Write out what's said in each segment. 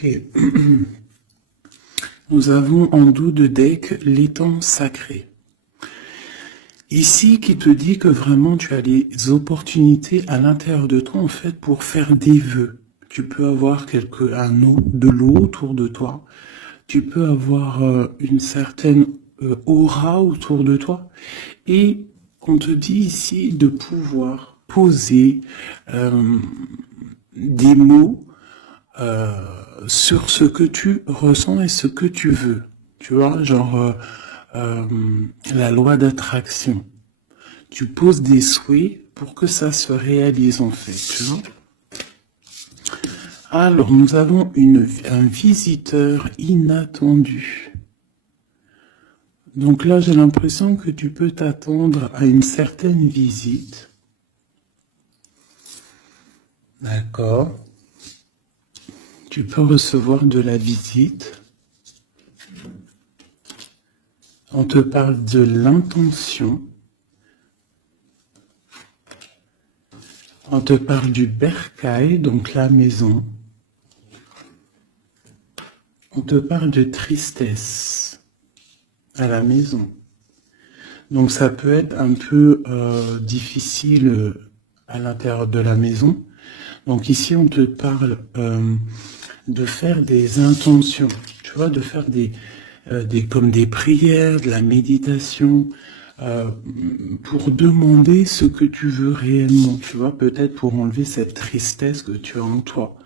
Ok. Nous avons en dos de deck l'étang sacré. Ici, qui te dit que vraiment tu as les opportunités à l'intérieur de toi, en fait, pour faire des vœux. Tu peux avoir de l'eau autour de toi. Tu peux avoir une certaine aura autour de toi. Et on te dit ici de pouvoir poser des mots sur ce que tu ressens et ce que tu veux. Tu vois, genre la loi d'attraction. Tu poses des souhaits pour que ça se réalise en fait, tu vois. Alors, nous avons un visiteur inattendu. Donc là, j'ai l'impression que tu peux t'attendre à une certaine visite. D'accord. Tu peux recevoir de la visite. On te parle de l'intention. On te parle du bercail, donc la maison. On te parle de tristesse à la maison. Donc ça peut être un peu difficile à l'intérieur de la maison. Donc ici on te parle de faire des intentions, tu vois, de faire comme des prières, de la méditation, pour demander ce que tu veux réellement, tu vois, peut-être pour enlever cette tristesse que tu as en toi.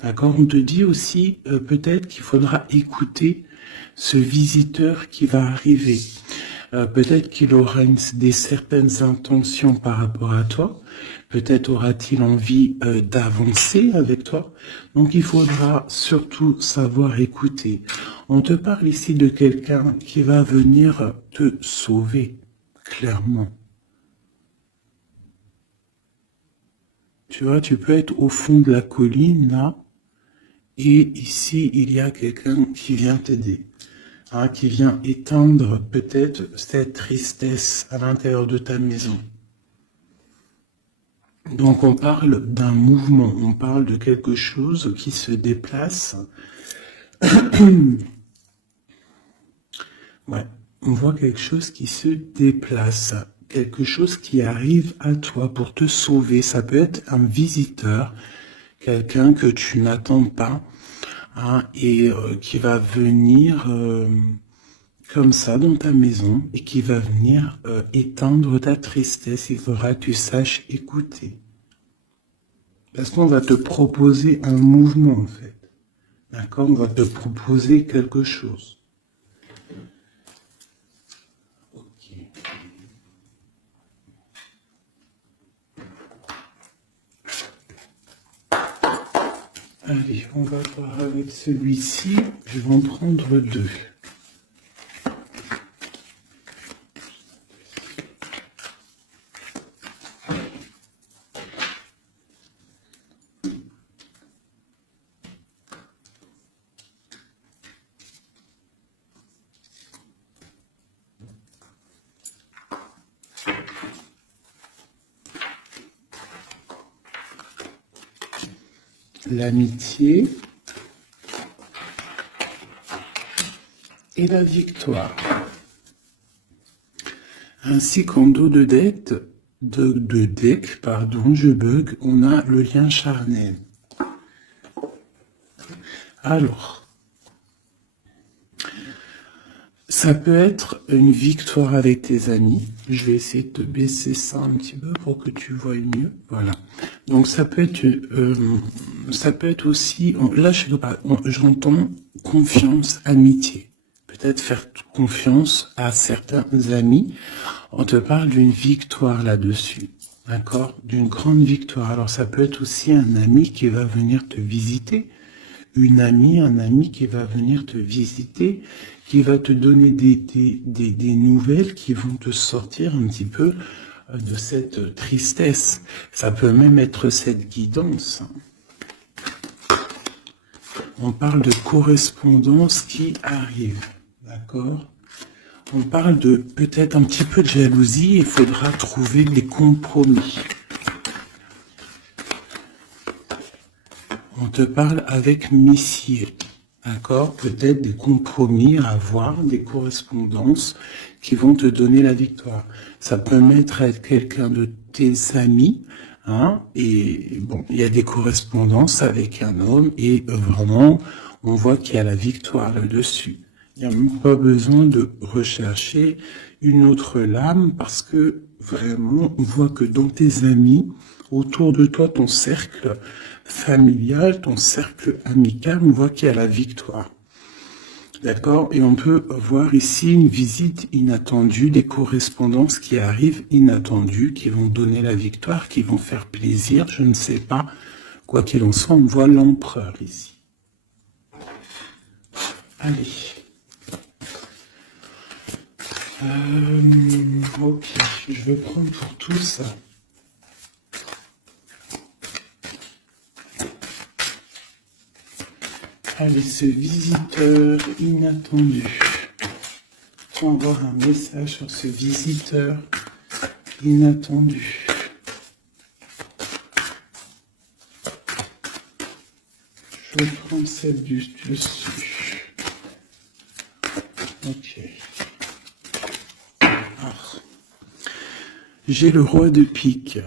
D'accord? On te dit aussi peut-être qu'il faudra écouter ce visiteur qui va arriver. Peut-être qu'il aura certaines intentions par rapport à toi. Peut-être aura-t-il envie d'avancer avec toi. Donc il faudra surtout savoir écouter. On te parle ici de quelqu'un qui va venir te sauver, clairement. Tu vois, tu peux être au fond de la colline, là, et ici, il y a quelqu'un qui vient t'aider. Hein, qui vient éteindre peut-être cette tristesse à l'intérieur de ta maison. Donc on parle d'un mouvement, on parle de quelque chose qui se déplace. Ouais, on voit quelque chose qui se déplace, quelque chose qui arrive à toi pour te sauver. Ça peut être un visiteur, quelqu'un que tu n'attends pas, hein, et qui va venir comme ça dans ta maison et qui va venir éteindre ta tristesse. Il faudra que tu saches écouter. Parce qu'on va te proposer un mouvement en fait. D'accord? On va te proposer quelque chose. Ok. Allez, on va voir avec celui-ci. Je vais en prendre deux. L'amitié et la victoire. Ainsi qu'en dos de deck, je bug, on a le lien charnel. Alors, ça peut être une victoire avec tes amis. Je vais essayer de te baisser ça un petit peu pour que tu vois mieux. Voilà. Donc ça peut être aussi, là je sais pas, j'entends confiance, amitié. Peut-être faire confiance à certains amis. On te parle d'une victoire là-dessus. D'accord? D'une grande victoire. Alors ça peut être aussi un ami qui va venir te visiter. Un ami qui va venir te visiter, qui va te donner des nouvelles qui vont te sortir un petit peu de cette tristesse. Ça peut même être cette guidance. On parle de correspondance qui arrive. D'accord? On parle de peut-être un petit peu de jalousie. Il faudra trouver des compromis. On te parle avec Messier. D'accord? Peut-être des compromis à avoir, des correspondances qui vont te donner la victoire. Ça peut être quelqu'un de tes amis, hein, et bon, il y a des correspondances avec un homme, et vraiment, on voit qu'il y a la victoire là-dessus. Il n'y a même pas besoin de rechercher une autre lame, parce que vraiment, on voit que dans tes amis, autour de toi, ton cercle familial, ton cercle amical, on voit qu'il y a la victoire. D'accord? Et on peut voir ici une visite inattendue, des correspondances qui arrivent inattendues, qui vont donner la victoire, qui vont faire plaisir, je ne sais pas. Quoi qu'il en soit, on voit l'empereur ici. Allez. Ok, je vais prendre pour tous. Allez, ce visiteur inattendu. On va avoir un message sur ce visiteur inattendu. Je vais prendre celle du dessus. Ok. Ah. J'ai le roi de pique.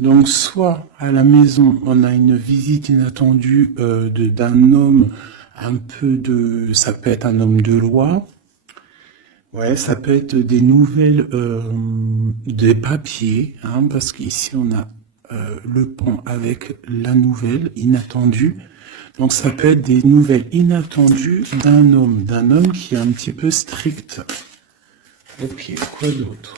Donc, soit à la maison, on a une visite inattendue d'un homme un peu de... Ça peut être un homme de loi. Ouais, ça peut être des nouvelles, des papiers, hein, parce qu'ici, on a le pont avec la nouvelle inattendue. Donc, ça peut être des nouvelles inattendues d'un homme qui est un petit peu strict. Ok, quoi d'autre?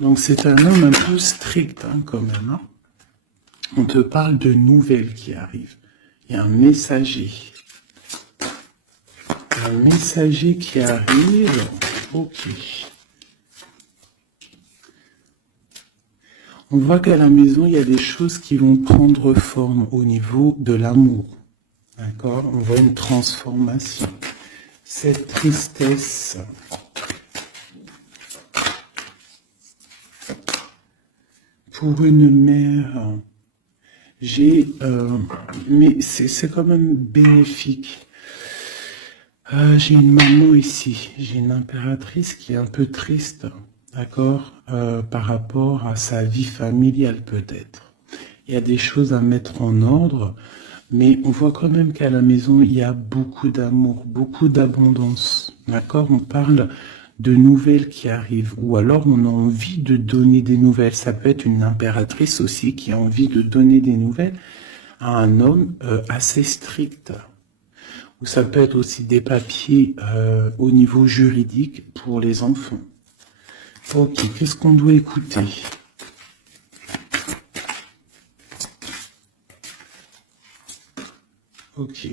Donc c'est un homme un peu strict, hein, quand même. Hein. On te parle de nouvelles qui arrivent. Il y a un messager. Un messager qui arrive. Ok. On voit qu'à la maison, il y a des choses qui vont prendre forme au niveau de l'amour. D'accord? On voit une transformation. Cette tristesse... Pour une mère, mais c'est quand même bénéfique. J'ai une maman ici, j'ai une impératrice qui est un peu triste, d'accord, par rapport à sa vie familiale peut-être. Il y a des choses à mettre en ordre, mais on voit quand même qu'à la maison, il y a beaucoup d'amour, beaucoup d'abondance, d'accord. On parle de nouvelles qui arrivent, ou alors on a envie de donner des nouvelles. Ça peut être une impératrice aussi qui a envie de donner des nouvelles à un homme assez strict. Ou ça peut être aussi des papiers au niveau juridique pour les enfants. Ok, qu'est-ce qu'on doit écouter? Ok.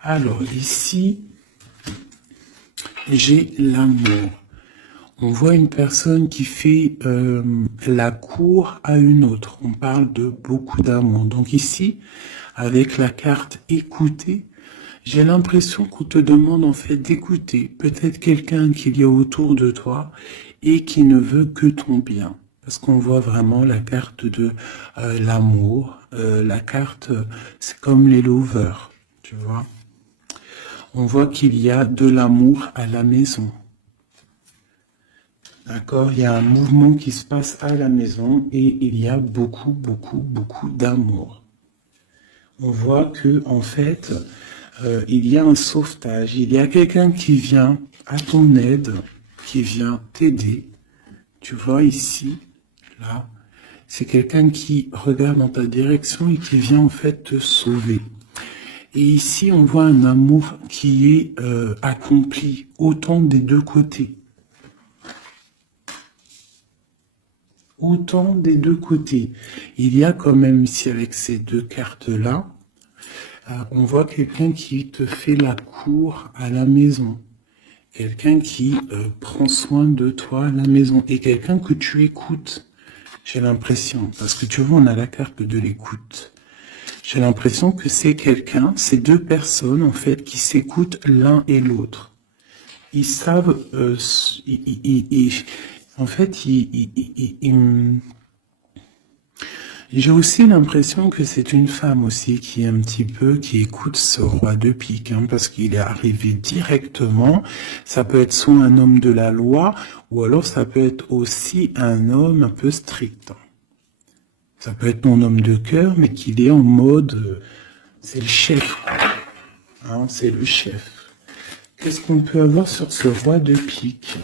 Alors, ici... J'ai l'amour. On voit une personne qui fait la cour à une autre. On parle de beaucoup d'amour. Donc ici, avec la carte écouter, j'ai l'impression qu'on te demande en fait d'écouter peut-être quelqu'un qu'il y a autour de toi et qui ne veut que ton bien. Parce qu'on voit vraiment la carte de l'amour. La carte, c'est comme les lovers, tu vois. On voit qu'il y a de l'amour à la maison. D'accord? Il y a un mouvement qui se passe à la maison et il y a beaucoup, beaucoup, beaucoup d'amour. On voit que, en fait, il y a un sauvetage. Il y a quelqu'un qui vient à ton aide, qui vient t'aider. Tu vois ici, là, c'est quelqu'un qui regarde dans ta direction et qui vient en fait te sauver. Et ici, on voit un amour qui est accompli, autant des deux côtés. Autant des deux côtés. Il y a quand même ici, avec ces deux cartes-là, on voit quelqu'un qui te fait la cour à la maison. Quelqu'un qui prend soin de toi à la maison. Et quelqu'un que tu écoutes, j'ai l'impression. Parce que tu vois, on a la carte de l'écoute. J'ai l'impression que c'est quelqu'un, c'est deux personnes en fait qui s'écoutent l'un et l'autre. ils savent, en fait, j'ai aussi l'impression que c'est une femme aussi qui est un petit peu, qui écoute ce roi de pique, hein, parce qu'il est arrivé directement. Ça peut être soit un homme de la loi, ou alors ça peut être aussi un homme un peu strict. Ça peut être ton homme de cœur, mais qu'il est en mode, c'est le chef, hein, c'est le chef. Qu'est-ce qu'on peut avoir sur ce roi de pique?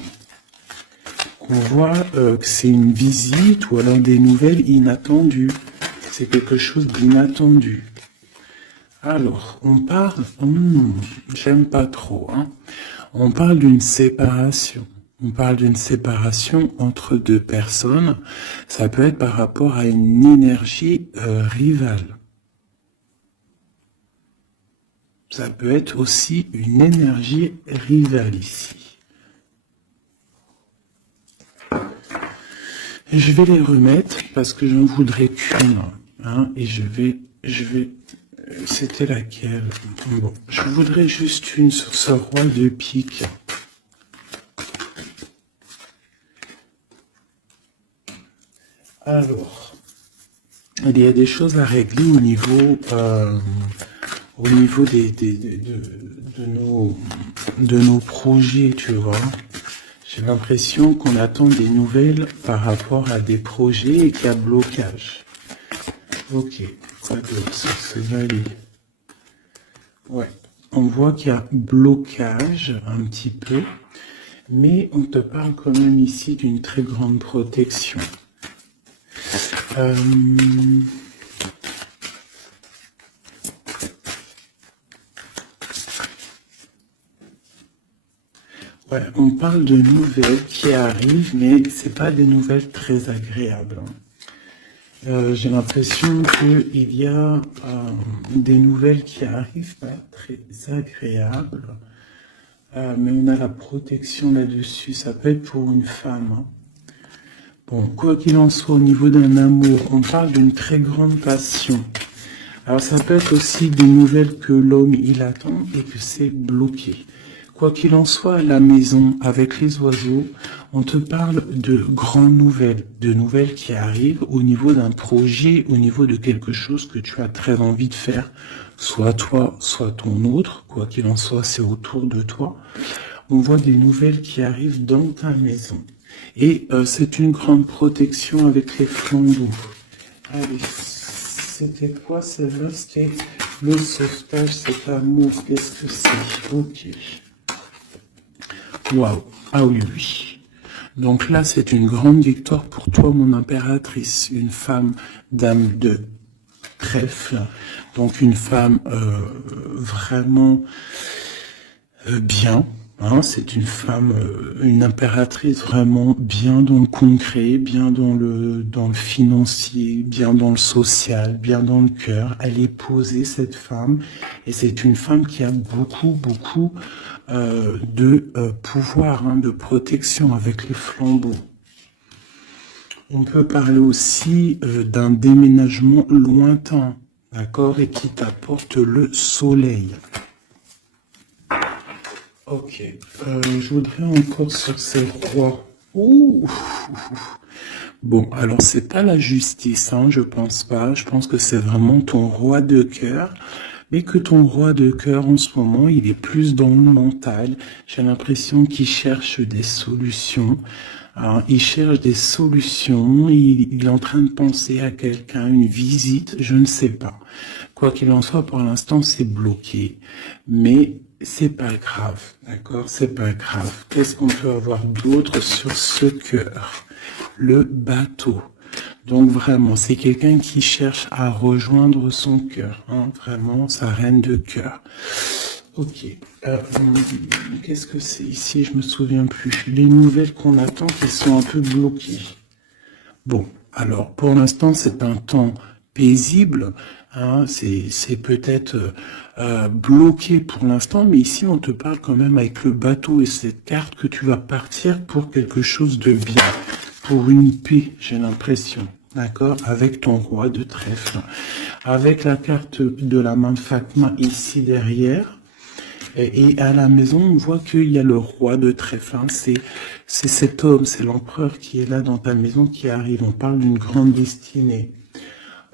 On voit que c'est une visite ou alors des nouvelles inattendues. C'est quelque chose d'inattendu. Alors, on parle... j'aime pas trop. Hein. On parle d'une séparation. On parle d'une séparation entre deux personnes. Ça peut être par rapport à une énergie rivale. Ça peut être aussi une énergie rivale ici. Et je vais les remettre parce que je ne voudrais qu'une. Hein, et je vais... C'était laquelle? Bon, je voudrais juste une sur ce roi de pique. Alors, il y a des choses à régler au niveau de nos projets, tu vois. J'ai l'impression qu'on attend des nouvelles par rapport à des projets et qu'il y a blocage. Ok, quoi d'autre sur ce valet? Ouais, on voit qu'il y a blocage un petit peu, mais on te parle quand même ici d'une très grande protection. Ouais, on parle de nouvelles qui arrivent, mais c'est pas des nouvelles très agréables. J'ai l'impression qu'il y a des nouvelles qui arrivent pas très agréables, mais on a la protection là-dessus. Ça peut être pour une femme. Hein. Bon, quoi qu'il en soit, au niveau d'un amour, on parle d'une très grande passion. Alors ça peut être aussi des nouvelles que l'homme il attend et que c'est bloqué. Quoi qu'il en soit, à la maison, avec les oiseaux, on te parle de grandes nouvelles, de nouvelles qui arrivent au niveau d'un projet, au niveau de quelque chose que tu as très envie de faire, soit toi, soit ton autre, quoi qu'il en soit, c'est autour de toi. On voit des nouvelles qui arrivent dans ta maison. Et c'est une grande protection avec les flambeaux. Allez, c'était quoi celle-là? C'était le sauvetage, cet amour, qu'est-ce que c'est? Ok. Waouh, ah oui, oui. Donc là, c'est une grande victoire pour toi, mon impératrice, une femme dame de trèfle, donc une femme vraiment bien. Hein, c'est une femme, une impératrice vraiment bien dans le concret, bien dans le financier, bien dans le social, bien dans le cœur. Elle est posée, cette femme, et c'est une femme qui a beaucoup de pouvoir, hein, de protection avec les flambeaux. On peut parler aussi d'un déménagement lointain, d'accord, et qui t'apporte le soleil. Ok, je voudrais encore sur ces rois. Ouh. Bon, alors c'est pas la justice, hein, je pense pas. Je pense que c'est vraiment ton roi de cœur. Mais que ton roi de cœur, en ce moment, il est plus dans le mental. J'ai l'impression qu'il cherche des solutions. Alors, il cherche des solutions. Il est en train de penser à quelqu'un, une visite, je ne sais pas. Quoi qu'il en soit, pour l'instant, c'est bloqué. Mais c'est pas grave, d'accord? C'est pas grave. Qu'est-ce qu'on peut avoir d'autre sur ce cœur? Le bateau. Donc vraiment, c'est quelqu'un qui cherche à rejoindre son cœur, hein, vraiment, sa reine de cœur. Ok. Qu'est-ce que c'est ici? Je me souviens plus. Les nouvelles qu'on attend qui sont un peu bloquées. Bon, alors pour l'instant, c'est un temps paisible. Hein, c'est peut-être bloqué pour l'instant, mais ici on te parle quand même avec le bateau et cette carte que tu vas partir pour quelque chose de bien, pour une paix, j'ai l'impression, d'accord, avec ton roi de trèfle, avec la carte de la main de Fatma ici derrière, Et à la maison, on voit qu'il y a le roi de trèfle. Hein. C'est cet homme, c'est l'empereur qui est là dans ta maison qui arrive. On parle d'une grande destinée.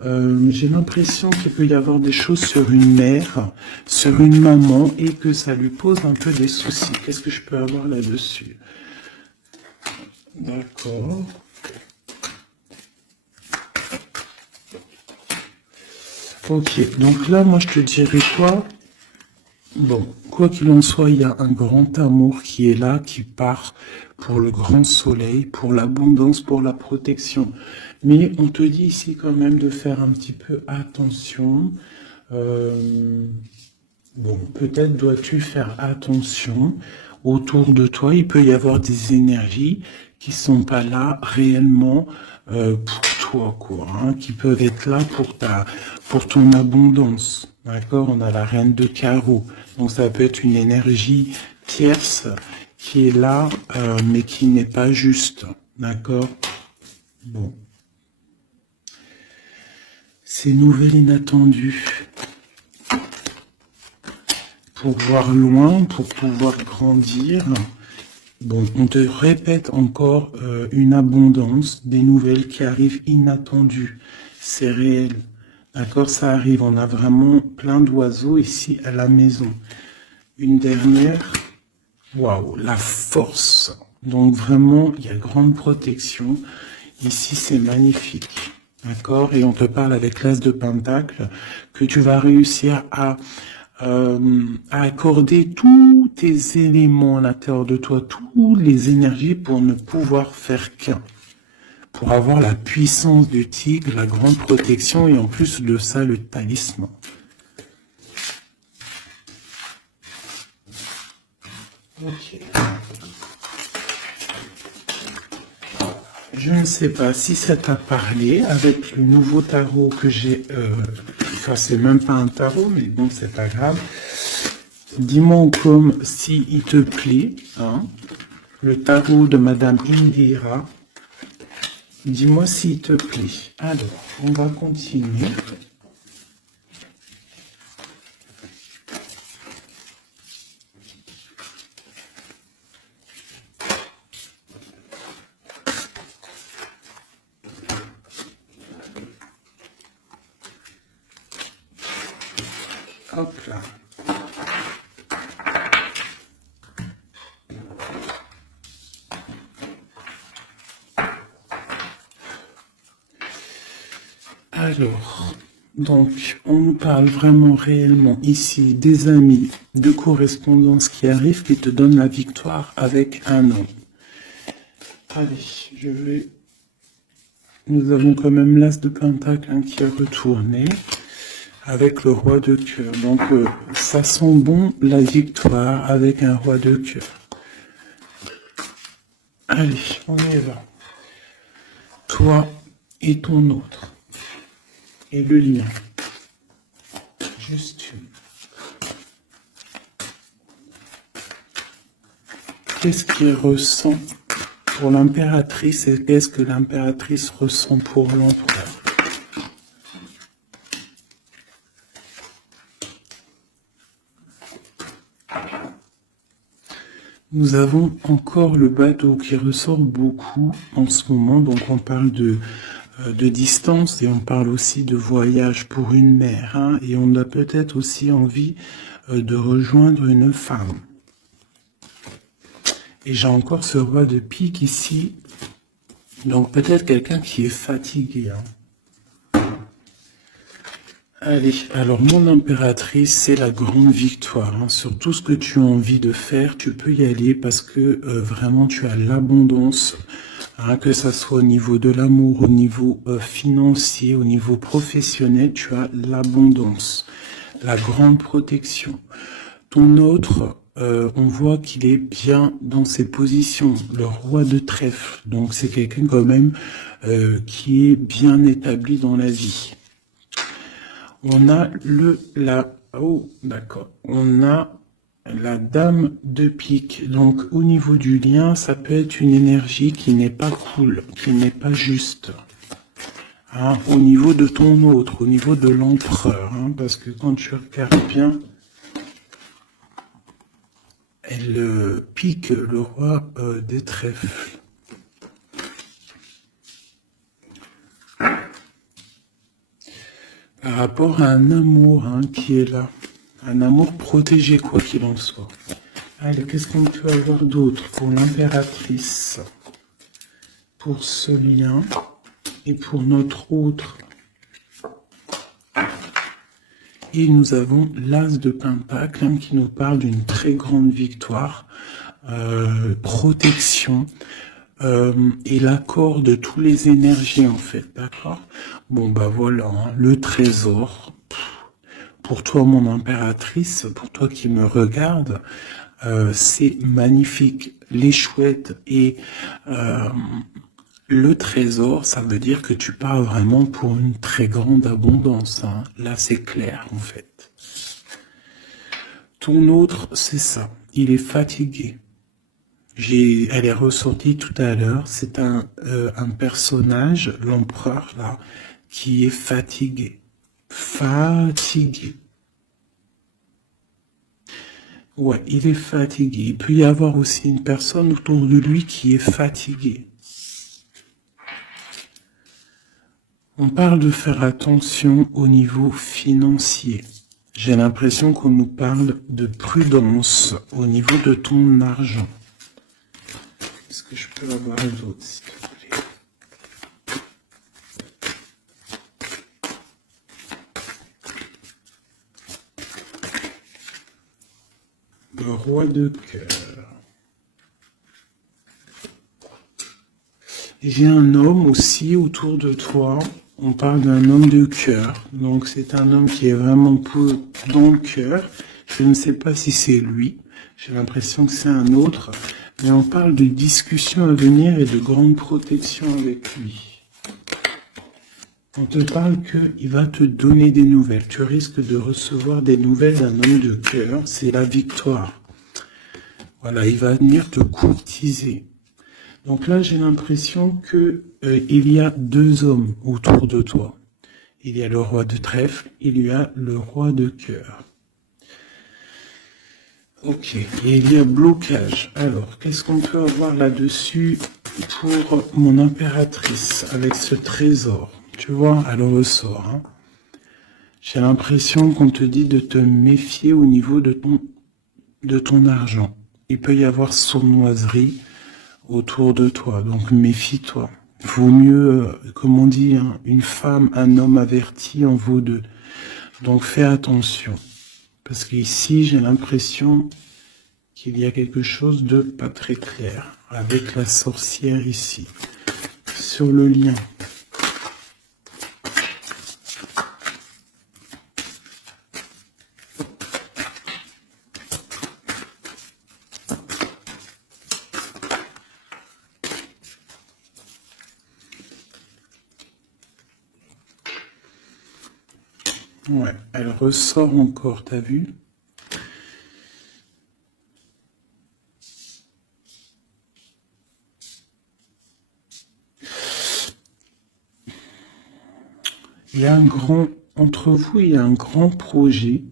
J'ai l'impression qu'il peut y avoir des choses sur une mère, sur une maman, et que ça lui pose un peu des soucis. Qu'est-ce que je peux avoir là-dessus? D'accord. Ok, donc là, moi, je te dirais quoi? Bon, quoi qu'il en soit, il y a un grand amour qui est là, qui part pour le grand soleil, pour l'abondance, pour la protection. Mais on te dit ici quand même de faire un petit peu attention. Bon, peut-être dois-tu faire attention. Autour de toi, il peut y avoir des énergies qui sont pas là réellement pour toi, quoi, hein, qui peuvent être là pour ton abondance. D'accord? On a la reine de carreau. Donc ça peut être une énergie tierce qui est là, mais qui n'est pas juste. D'accord? Bon. Ces nouvelles inattendues. Pour voir loin, pour pouvoir grandir. Bon, on te répète encore une abondance, des nouvelles qui arrivent inattendues. C'est réel. D'accord, ça arrive. On a vraiment plein d'oiseaux ici à la maison. Une dernière. Waouh, la force. Donc vraiment, il y a grande protection. Ici, c'est magnifique. D'accord? Et on te parle avec l'as de pentacle que tu vas réussir à accorder tous tes éléments à l'intérieur de toi, toutes les énergies pour ne pouvoir faire qu'un. Pour avoir la puissance du tigre, la grande protection et en plus de ça, le talisman. Ok. Je ne sais pas si ça t'a parlé avec le nouveau tarot que j'ai. Enfin, c'est même pas un tarot, mais bon, c'est pas grave. Dis-moi comme si il te plaît, hein, le tarot de Madame Indira. Dis-moi s'il te plaît. Alors, on va continuer. Hop là. Alors, donc, on nous parle vraiment réellement ici des amis, de correspondance qui arrivent, qui te donnent la victoire avec un homme. Allez, je vais... Nous avons quand même l'as de pentacle hein, qui a retourné avec le roi de cœur. Donc, ça sent bon la victoire avec un roi de cœur. Allez, on y va. Toi et ton autre. Et le lien. Juste une. Qu'est-ce qu'il ressent pour l'impératrice et qu'est-ce que l'impératrice ressent pour l'empereur? Nous avons encore le bateau qui ressort beaucoup en ce moment, donc on parle de distance et on parle aussi de voyage pour une mère, hein, et on a peut-être aussi envie de rejoindre une femme. Et j'ai encore ce roi de pique ici, donc peut-être quelqu'un qui est fatigué. Hein. Allez, alors mon impératrice, c'est la grande victoire. Hein. Sur tout ce que tu as envie de faire, tu peux y aller parce que vraiment tu as l'abondance, hein, que ça soit au niveau de l'amour, au niveau financier, au niveau professionnel, tu as l'abondance, la grande protection. Ton autre, on voit qu'il est bien dans ses positions, le roi de trèfle. Donc c'est quelqu'un quand même qui est bien établi dans la vie. On a on a la dame de pique. Donc au niveau du lien, ça peut être une énergie qui n'est pas cool, qui n'est pas juste. Hein, au niveau de ton autre, au niveau de l'empereur, hein, parce que quand tu regardes bien, elle pique le roi des trèfles. Par rapport à un amour qui est là. Un amour protégé, quoi qu'il en soit. Allez, qu'est-ce qu'on peut avoir d'autre pour l'impératrice? Pour ce lien et pour notre autre. Et nous avons l'As de Pentacle qui nous parle d'une très grande victoire, protection et l'accord de toutes les énergies en fait, d'accord? Bon bah voilà, le trésor. Pour toi mon impératrice, pour toi qui me regarde, c'est magnifique. Les chouettes et le trésor, ça veut dire que tu pars vraiment pour une très grande abondance. Là, c'est clair, en fait. Ton autre, c'est ça. Il est fatigué. Elle est ressortie tout à l'heure. C'est un personnage, l'empereur, là, qui est fatigué. Fatigué. Ouais, il est fatigué. Il peut y avoir aussi une personne autour de lui qui est fatiguée. On parle de faire attention au niveau financier. J'ai l'impression qu'on nous parle de prudence au niveau de ton argent. Est-ce que je peux avoir d'autres, s'il te plaît? Le roi de cœur. J'ai un homme aussi autour de toi. On parle d'un homme de cœur. Donc c'est un homme qui est vraiment dans le cœur. Je ne sais pas si c'est lui. J'ai l'impression que c'est un autre. Mais on parle de discussions à venir et de grande protection avec lui. On te parle qu'il va te donner des nouvelles. Tu risques de recevoir des nouvelles d'un homme de cœur. C'est la victoire. Voilà, il va venir te courtiser. Donc là, j'ai l'impression que il y a deux hommes autour de toi. Il y a le roi de trèfle, il y a le roi de cœur. Ok, et il y a blocage. Alors, qu'est-ce qu'on peut avoir là-dessus pour mon impératrice avec ce trésor? Tu vois, elle ressort. J'ai l'impression qu'on te dit de te méfier au niveau de ton argent. Il peut y avoir sournoiserie autour de toi, donc méfie-toi. Vaut mieux, comme on dit, une femme, un homme averti en vaut deux. Donc fais attention. Parce qu'ici, j'ai l'impression qu'il y a quelque chose de pas très clair avec la sorcière ici. Sur le lien. Ouais, elle ressort encore, t'as vu? Il y a entre vous, il y a un grand projet,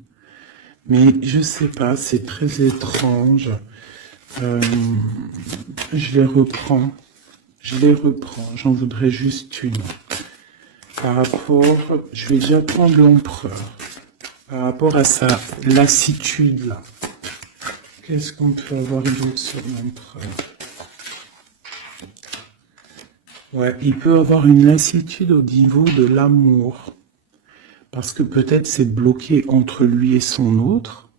mais je sais pas, c'est très étrange. Je les reprends, j'en voudrais juste une. Par rapport, je vais déjà prendre l'empereur. Par rapport à sa lassitude là. Qu'est-ce qu'on peut avoir d'autre sur l'empereur? Ouais, il peut avoir une lassitude au niveau de l'amour. Parce que peut-être c'est bloqué entre lui et son autre.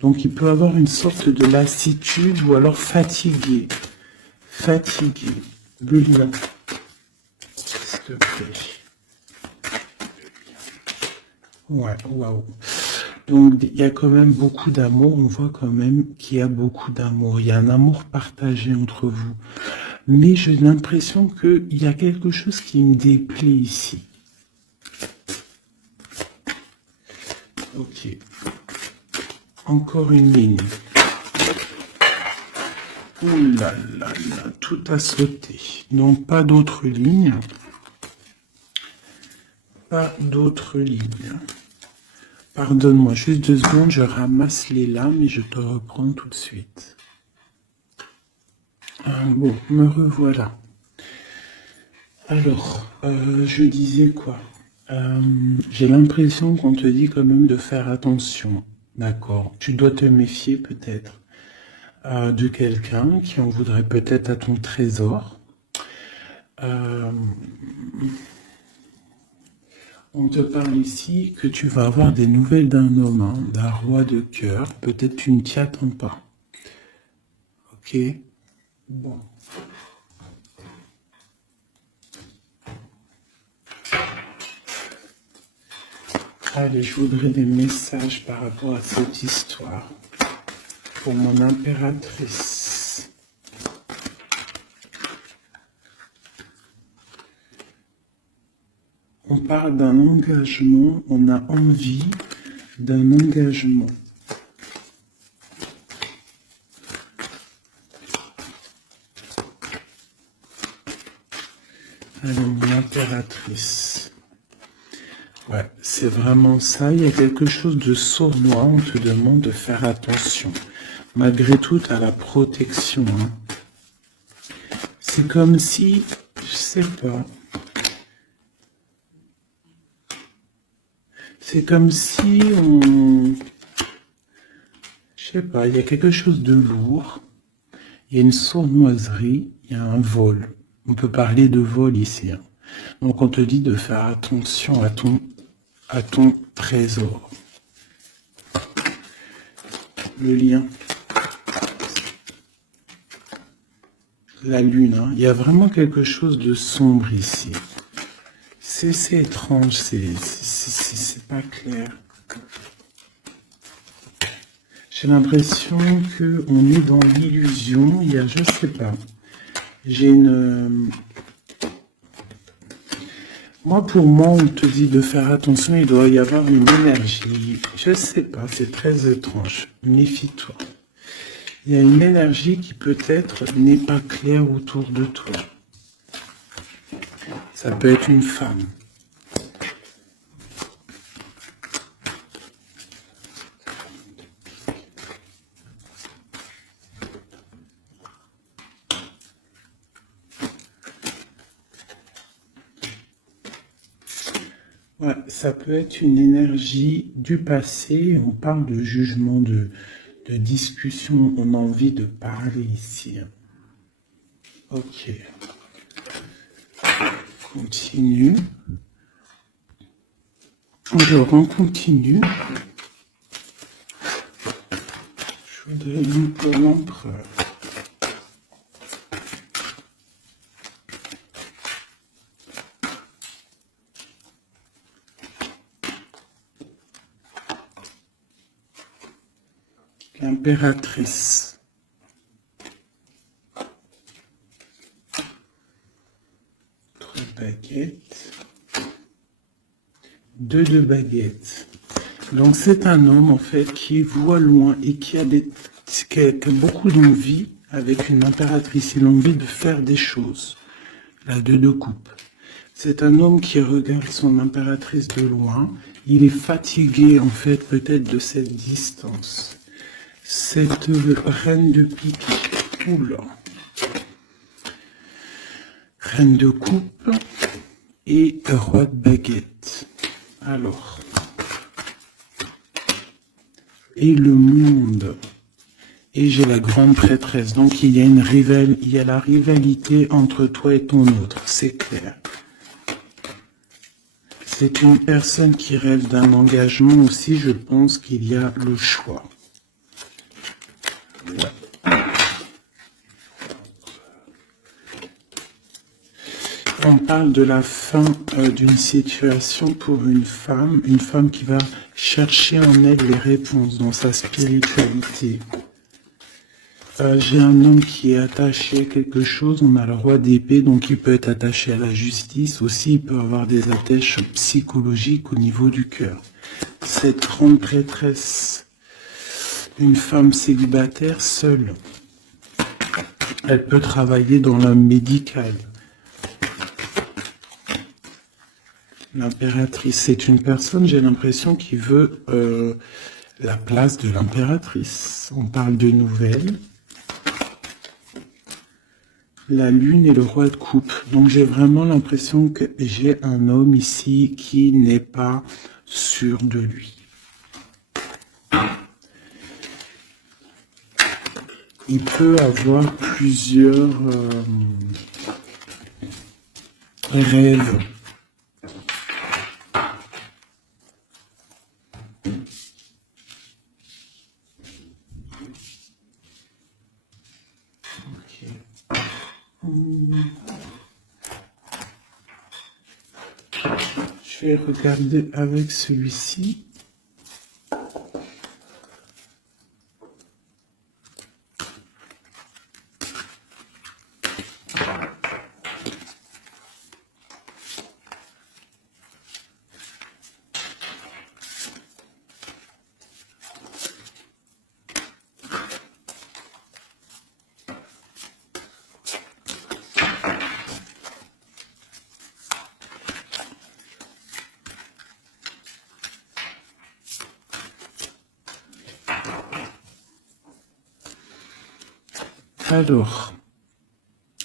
Donc il peut avoir une sorte de lassitude ou alors fatigué. Fatigué. Le lien. S'il te plaît. Ouais, waouh. Donc il y a quand même beaucoup d'amour, on voit quand même qu'il y a beaucoup d'amour, il y a un amour partagé entre vous. Mais j'ai l'impression qu'il y a quelque chose qui me déplaît ici. Ok. Encore une ligne. Ouh là là là, tout a sauté. Donc pas d'autres lignes. Pas d'autres lignes. Pardonne-moi, juste 2 secondes, je ramasse les lames et je te reprends tout de suite. Bon, me revoilà. Alors, je disais quoi? J'ai l'impression qu'on te dit quand même de faire attention, d'accord? Tu dois te méfier peut-être de quelqu'un qui en voudrait peut-être à ton trésor. On te parle ici que tu vas avoir des nouvelles d'un homme, hein, d'un roi de cœur. Peut-être tu ne t'y attends pas. Ok? Bon. Allez, je voudrais des messages par rapport à cette histoire. Pour mon impératrice. On parle d'un engagement, on a envie d'un engagement. Alors, mon impératrice. Ouais, c'est vraiment ça. Il y a quelque chose de sournois. On te demande de faire attention. Malgré tout, tu as la protection. Hein. C'est comme si, je sais pas. C'est comme si on... Je sais pas, il y a quelque chose de lourd. Il y a une sournoiserie, il y a un vol. On peut parler de vol ici. Hein. Donc on te dit de faire attention à ton trésor. Le lien. La lune, hein. Il y a vraiment quelque chose de sombre ici. C'est étrange, c'est pas clair. J'ai l'impression qu'on est dans l'illusion. Il y a, je sais pas. J'ai une... Pour moi, on te dit de faire attention, il doit y avoir une énergie. Je sais pas, c'est très étrange. Méfie-toi. Il y a une énergie qui peut-être n'est pas claire autour de toi. Ça peut être une femme. Ouais, ça peut être une énergie du passé. On parle de jugement, de discussion. On a envie de parler ici. Ok. Continue. Alors, on continue. Je voudrais une peu l'empereur. L'impératrice. 3 baguettes. 2 de baguettes. Donc c'est un homme en fait qui voit loin et qui a beaucoup d'envie avec une impératrice. Il a envie de faire des choses. La 2 de coupe. C'est un homme qui regarde son impératrice de loin. Il est fatigué en fait peut-être de cette distance. Cette reine de pique. Oula. Reine de coupe et roi de baguette. Alors. Et le monde. Et j'ai la grande prêtresse. Donc il y a la rivalité entre toi et ton autre. C'est clair. C'est une personne qui rêve d'un engagement aussi. Je pense qu'il y a le choix. Ouais. On parle de la fin d'une situation pour une femme qui va chercher en elle les réponses dans sa spiritualité. J'ai un homme qui est attaché à quelque chose, on a le roi d'épée, donc il peut être attaché à la justice, aussi il peut avoir des attaches psychologiques au niveau du cœur. Cette grande prêtresse, une femme célibataire seule, elle peut travailler dans le médical. L'impératrice, c'est une personne, j'ai l'impression, qui veut la place de l'impératrice. On parle de nouvelles. La lune et le roi de coupe. Donc j'ai vraiment l'impression que j'ai un homme ici qui n'est pas sûr de lui. Il peut avoir plusieurs rêves. Je vais regarder avec celui-ci. Alors,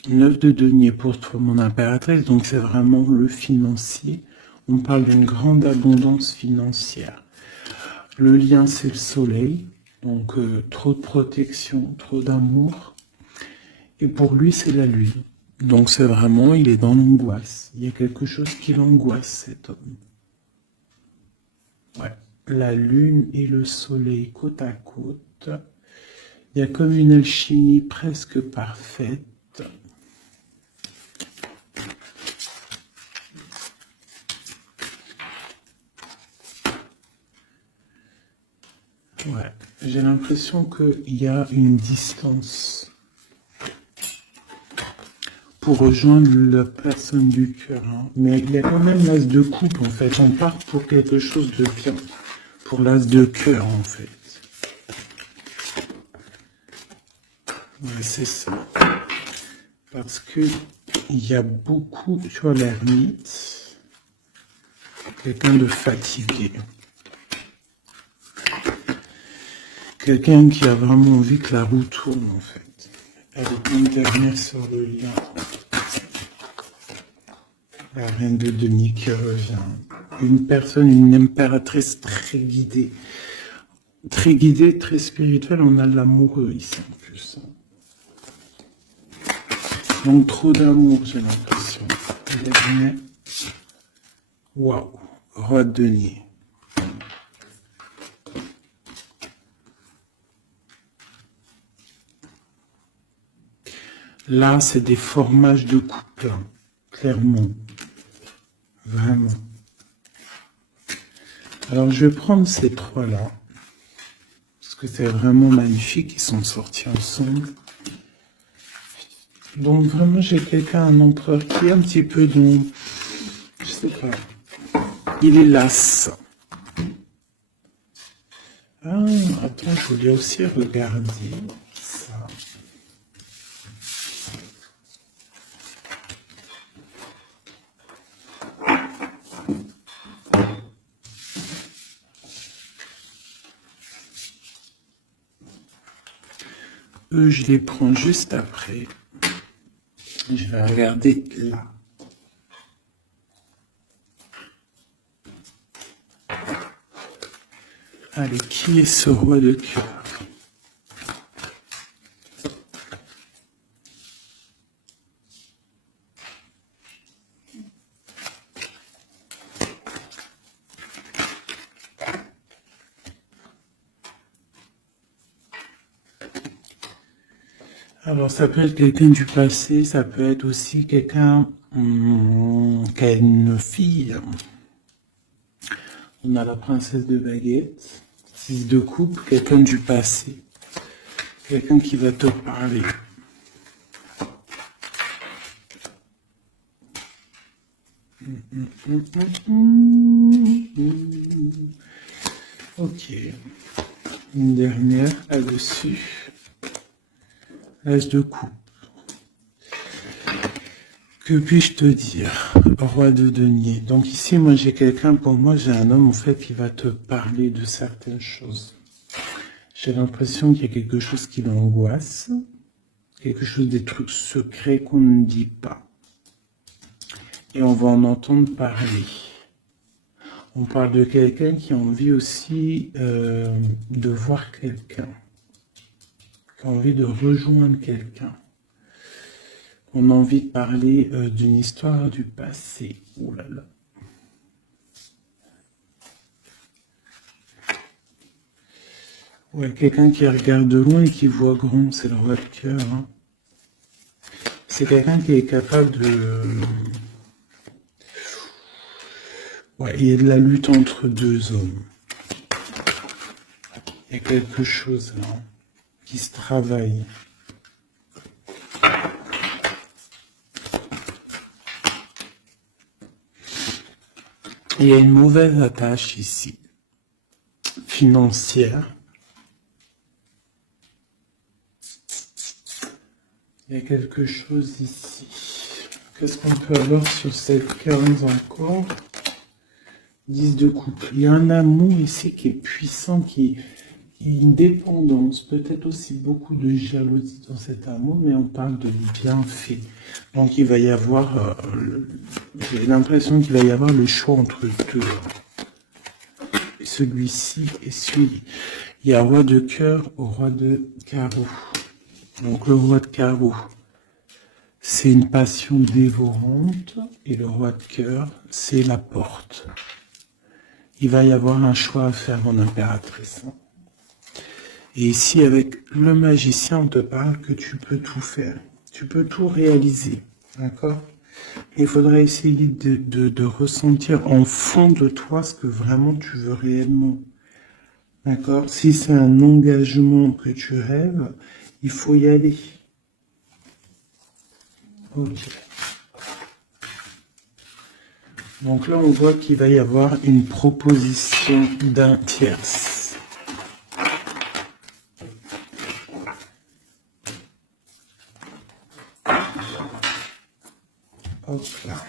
9 de denier pour toi, mon impératrice, donc c'est vraiment le financier. On parle d'une grande abondance financière. Le lien, c'est le soleil, donc trop de protection, trop d'amour. Et pour lui, c'est la lune. Donc c'est vraiment, il est dans l'angoisse. Il y a quelque chose qui l'angoisse, cet homme. Ouais. La lune et le soleil côte à côte. Il y a comme une alchimie presque parfaite. Ouais, j'ai l'impression qu'il y a une distance pour rejoindre la personne du cœur. Hein. Mais il y a quand même l'as de coupe, en fait. On part pour quelque chose de bien. Pour l'as de cœur, en fait. Ouais, c'est ça. Parce que il y a beaucoup sur l'ermite, quelqu'un de fatigué. Quelqu'un qui a vraiment envie que la roue tourne, en fait. Avec une dernière sur le lien. La reine de denier qui revient. Une personne, une impératrice très guidée. Très guidée, très spirituelle. On a l'amoureux ici, en plus. Donc trop d'amour, j'ai l'impression. Waouh, roi de denier. Là, c'est des formages de couple, hein, clairement. Vraiment. Alors, je vais prendre ces trois-là. Parce que c'est vraiment magnifique. Ils sont sortis ensemble. Donc, vraiment, j'ai quelqu'un, un empereur qui est un petit peu dans... Je sais pas. Il est las. Ah, attends, je voulais aussi regarder ça. Eux, je les prends juste après. Je vais regarder là. Allez, qui est ce roi de cœur? Alors, ça peut être quelqu'un du passé, ça peut être aussi quelqu'un qui a une fille. On a la princesse de baguette, 6 de coupe, quelqu'un du passé, quelqu'un qui va te parler. Ok, une dernière là-dessus. L'as de coupe. Que puis-je te dire, roi de denier? Donc ici, moi j'ai quelqu'un, pour moi j'ai un homme en fait qui va te parler de certaines choses. J'ai l'impression qu'il y a quelque chose qui l'angoisse, quelque chose, des trucs secrets qu'on ne dit pas. Et on va en entendre parler. On parle de quelqu'un qui a envie aussi de voir quelqu'un, qui a envie de rejoindre quelqu'un. On a envie de parler d'une histoire du passé. Oh là là. Ouais, quelqu'un qui regarde de loin et qui voit grand, c'est le roi de cœur. Hein. C'est quelqu'un qui est capable de... Ouais, il y a de la lutte entre deux hommes. Il y a quelque chose là, qui se travaille. Il y a une mauvaise attache ici, financière. Il y a quelque chose ici. Qu'est-ce qu'on peut avoir sur cette case encore? 10 de coupe. Il y a un amour ici qui est puissant, qui est une dépendance, peut-être aussi beaucoup de jalousie dans cet amour, mais on parle de bienfait. Donc il va y avoir, j'ai l'impression qu'il va y avoir le choix entre deux. Celui-ci et celui. Il y a roi de cœur au roi de carreau. Donc le roi de carreau, c'est une passion dévorante, et le roi de cœur, c'est la porte. Il va y avoir un choix à faire en impératrice. Et ici, avec le magicien, on te parle que tu peux tout faire. Tu peux tout réaliser. D'accord? Il faudrait essayer de ressentir en fond de toi ce que vraiment tu veux réellement. D'accord? Si c'est un engagement que tu rêves, il faut y aller. Ok. Donc là, on voit qu'il va y avoir une proposition d'un tierce. Hop là.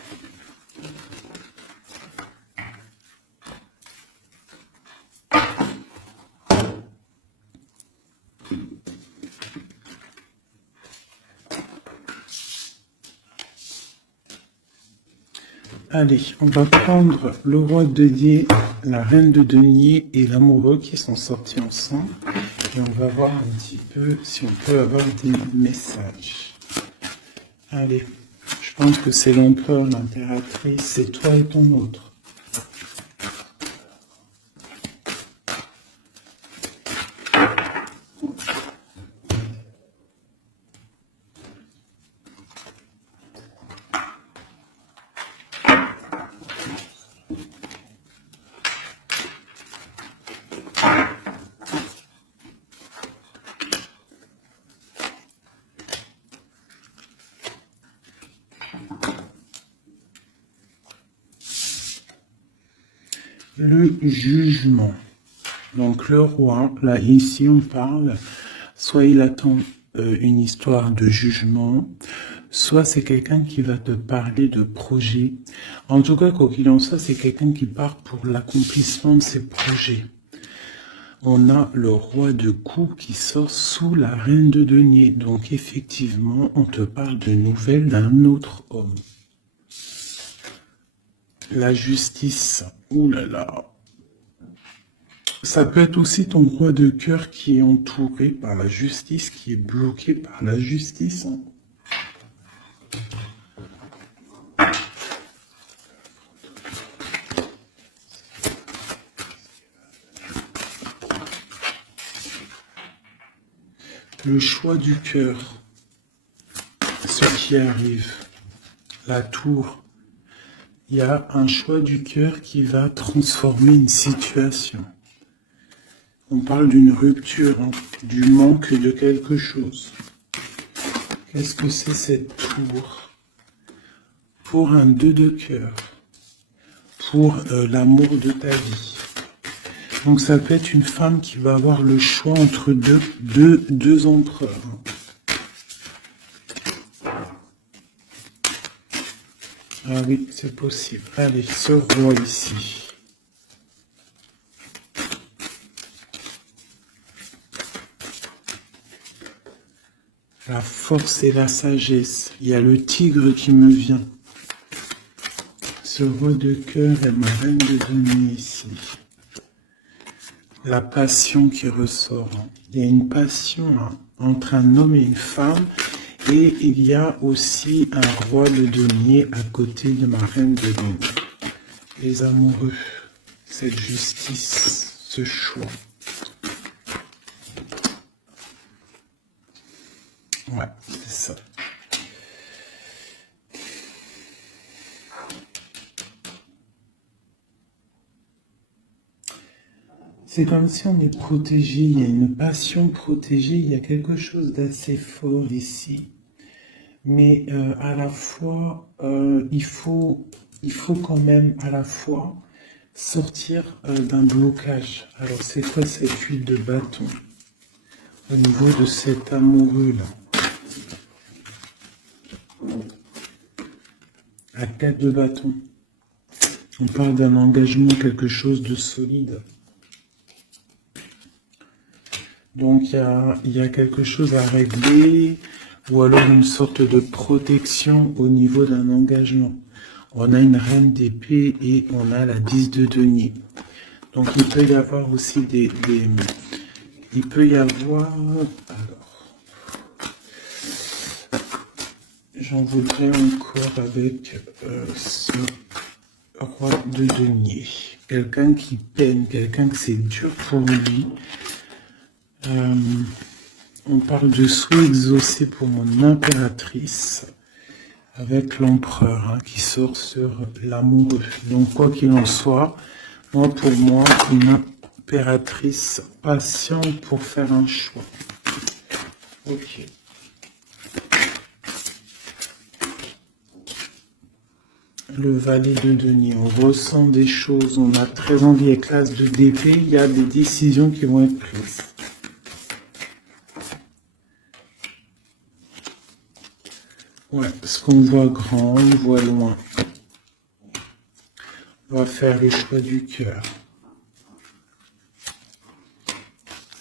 Allez, on va prendre le roi de denier, la reine de denier et l'amoureux qui sont sortis ensemble. Et on va voir un petit peu si on peut avoir des messages. Allez, je pense que c'est l'empereur, l'impératrice, c'est toi et ton autre. Le jugement. Donc le roi, là ici on parle, soit il attend une histoire de jugement, soit c'est quelqu'un qui va te parler de projet. En tout cas, quoi qu'il en soit, c'est quelqu'un qui part pour l'accomplissement de ses projets. On a le roi de coupe qui sort sous la reine de denier. Donc effectivement, on te parle de nouvelles d'un autre homme. La justice, ouh là là. Ça peut être aussi ton roi de cœur qui est entouré par la justice, qui est bloqué par la justice. Le choix du cœur, ce qui arrive, la tour. Il y a un choix du cœur qui va transformer une situation. On parle d'une rupture, hein, du manque de quelque chose. Qu'est-ce que c'est cette tour? Pour un 2 de cœur, pour l'amour de ta vie. Donc ça peut être une femme qui va avoir le choix entre deux empereurs. Ah oui, c'est possible. Allez, ce roi ici. La force et la sagesse. Il y a le tigre qui me vient. Ce roi de cœur et ma reine de denier ici. La passion qui ressort. Il y a une passion entre un homme et une femme. Et il y a aussi un roi de denier à côté de ma reine de denier. Les amoureux, cette justice, ce choix. Ouais, c'est ça. C'est comme si on est protégé, il y a une passion protégée, il y a quelque chose d'assez fort ici. Mais à la fois, il faut quand même à la fois sortir d'un blocage. Alors c'est quoi cette huile de bâton au niveau de cet amoureux-là? À 4 de bâton. On parle d'un engagement, quelque chose de solide. Donc il y a quelque chose à régler, ou alors une sorte de protection au niveau d'un engagement. On a une reine d'épée et on a la 10 de denier. Donc il peut y avoir aussi il peut y avoir... Alors, j'en voudrais encore avec ce roi de denier. Quelqu'un qui peine, quelqu'un que c'est dur pour lui. On parle de souhait exaucé pour mon impératrice avec l'empereur qui sort sur l'amoureux. Donc quoi qu'il en soit, moi pour moi, une impératrice patiente pour faire un choix. Ok. Le valet de denier, on ressent des choses, on a très envie avec l'as de d'épée, il y a des décisions qui vont être prises. Ouais, parce qu'on voit grand, on voit loin. On va faire le choix du cœur.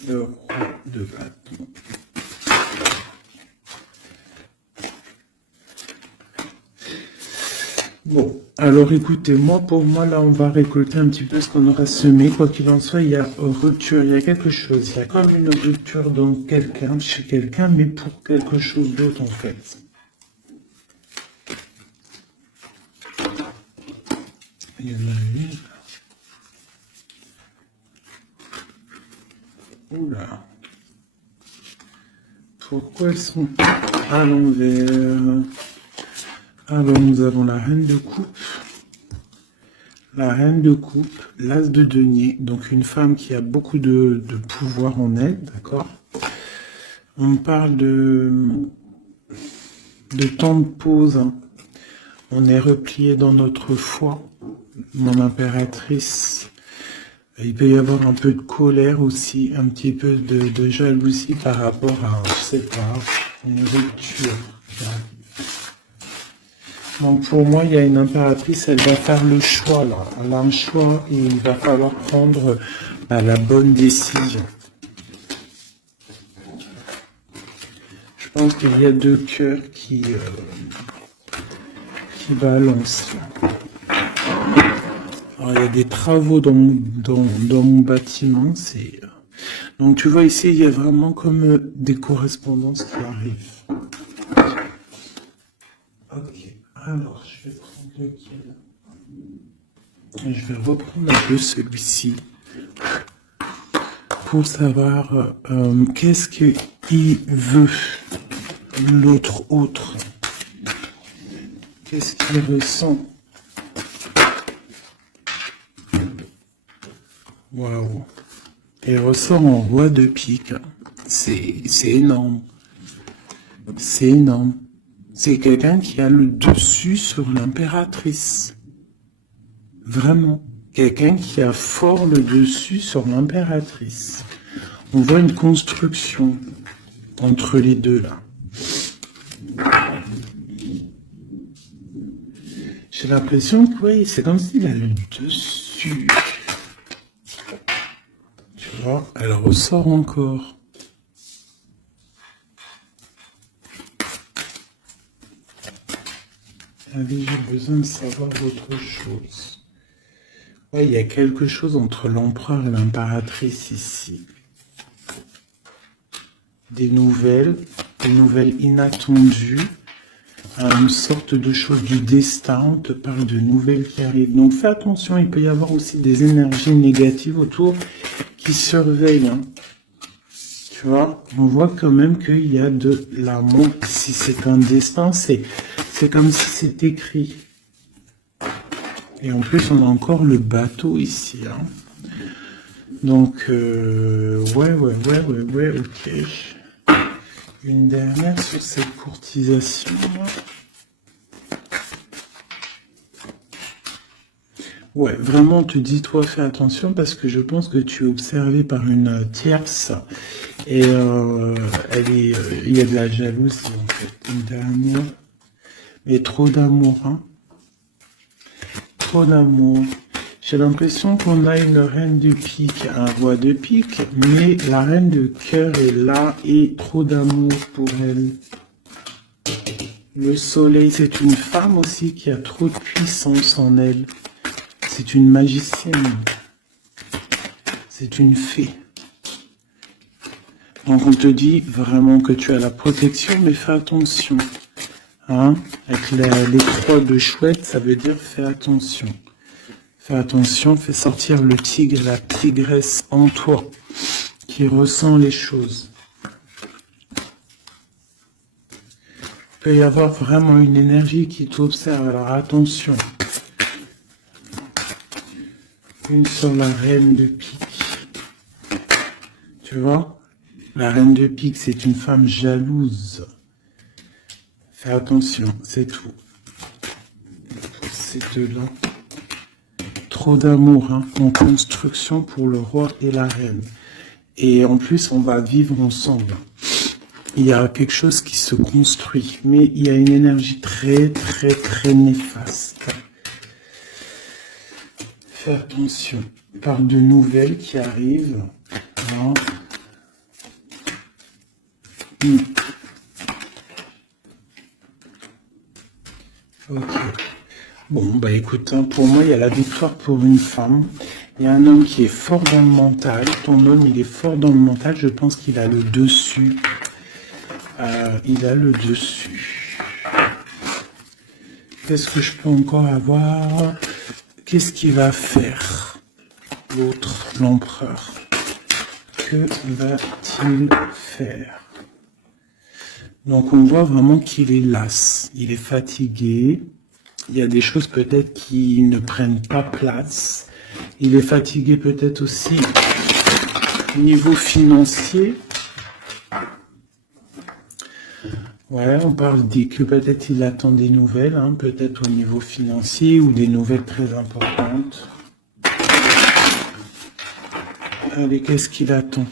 Le roi de bâton. Bon, alors écoutez, pour moi, là, on va récolter un petit peu ce qu'on aura semé. Quoi qu'il en soit, il y a rupture, il y a quelque chose. Il y a comme une rupture dans quelqu'un, chez quelqu'un, mais pour quelque chose d'autre, en fait. Il y en a une. Oula. Pourquoi elles sont à l'envers? Alors, nous avons la reine de coupe. La reine de coupe, l'as de denier, donc une femme qui a beaucoup de pouvoir en elle, d'accord? On parle de temps de pause. On est replié dans notre foi. Mon impératrice. Il peut y avoir un peu de colère aussi, un petit peu de jalousie par rapport à, je sais pas, une rupture. Donc pour moi, il y a une impératrice, elle va faire le choix là. Elle a un choix et il va falloir prendre la bonne décision. Je pense qu'il y a deux cœurs qui balancent. Alors, il y a des travaux dans mon bâtiment. Donc tu vois ici, il y a vraiment comme des correspondances qui arrivent. Ok, alors je vais prendre lequel? Je vais reprendre un peu celui-ci pour savoir qu'est-ce qu'il veut, l'autre autre. Qu'est-ce qu'il ressent? Waouh! Il ressort en roi de pique. C'est énorme. C'est énorme. C'est quelqu'un qui a le dessus sur l'impératrice. Vraiment. Quelqu'un qui a fort le dessus sur l'impératrice. On voit une construction entre les deux là. J'ai l'impression que, oui, c'est comme s'il a le dessus. Tu vois, elle ressort encore. Allez, j'ai besoin de savoir autre chose. Ouais, il y a quelque chose entre l'empereur et l'impératrice ici. Des nouvelles inattendues, une sorte de chose du destin, on te parle de nouvelles qui arrivent. Donc fais attention, il peut y avoir aussi des énergies négatives autour qui surveillent. Hein. Tu vois, on voit quand même qu'il y a de l'amour. Si c'est un destin, c'est comme si c'est écrit. Et en plus, on a encore le bateau ici. Hein. Donc, ouais, ok. Une dernière sur cette courtisation. Ouais, vraiment, on te dit, toi, fais attention parce que je pense que tu es observé par une tierce et il y a de la jalousie en fait. Une dernière, mais trop d'amour, hein. Trop d'amour. J'ai l'impression qu'on a une reine de pique, un roi de pique, mais la reine de cœur est là et trop d'amour pour elle. Le soleil, c'est une femme aussi qui a trop de puissance en elle. C'est une magicienne. C'est une fée. Donc on te dit vraiment que tu as la protection, mais fais attention. Hein? Avec les croix de chouette, ça veut dire fais attention. Fais attention, fais sortir le tigre, la tigresse en toi, qui ressent les choses. Il peut y avoir vraiment une énergie qui t'observe, alors attention. Une sur la reine de pique. Tu vois? La reine de pique, c'est une femme jalouse. Fais attention, c'est tout. C'est de là. Trop d'amour hein, en construction pour le roi et la reine. Et en plus, on va vivre ensemble. Il y a quelque chose qui se construit, mais il y a une énergie très néfaste. Fais attention. Par de nouvelles qui arrivent. Hein. Ok. Bon, bah écoute, hein, pour moi, il y a la victoire pour une femme. Il y a un homme qui est fort dans le mental. Ton homme, il est fort dans le mental. Je pense qu'il a le dessus. Il a le dessus. Qu'est-ce que je peux encore avoir? Qu'est-ce qu'il va faire? L'autre, l'empereur. Que va-t-il faire? Donc on voit vraiment qu'il est las. Il est fatigué. Il y a des choses peut-être qui ne prennent pas place. Il est fatigué peut-être aussi au niveau financier. Ouais, on parle que peut-être il attend des nouvelles, hein, peut-être au niveau financier ou des nouvelles très importantes. Allez, qu'est-ce qu'il attend?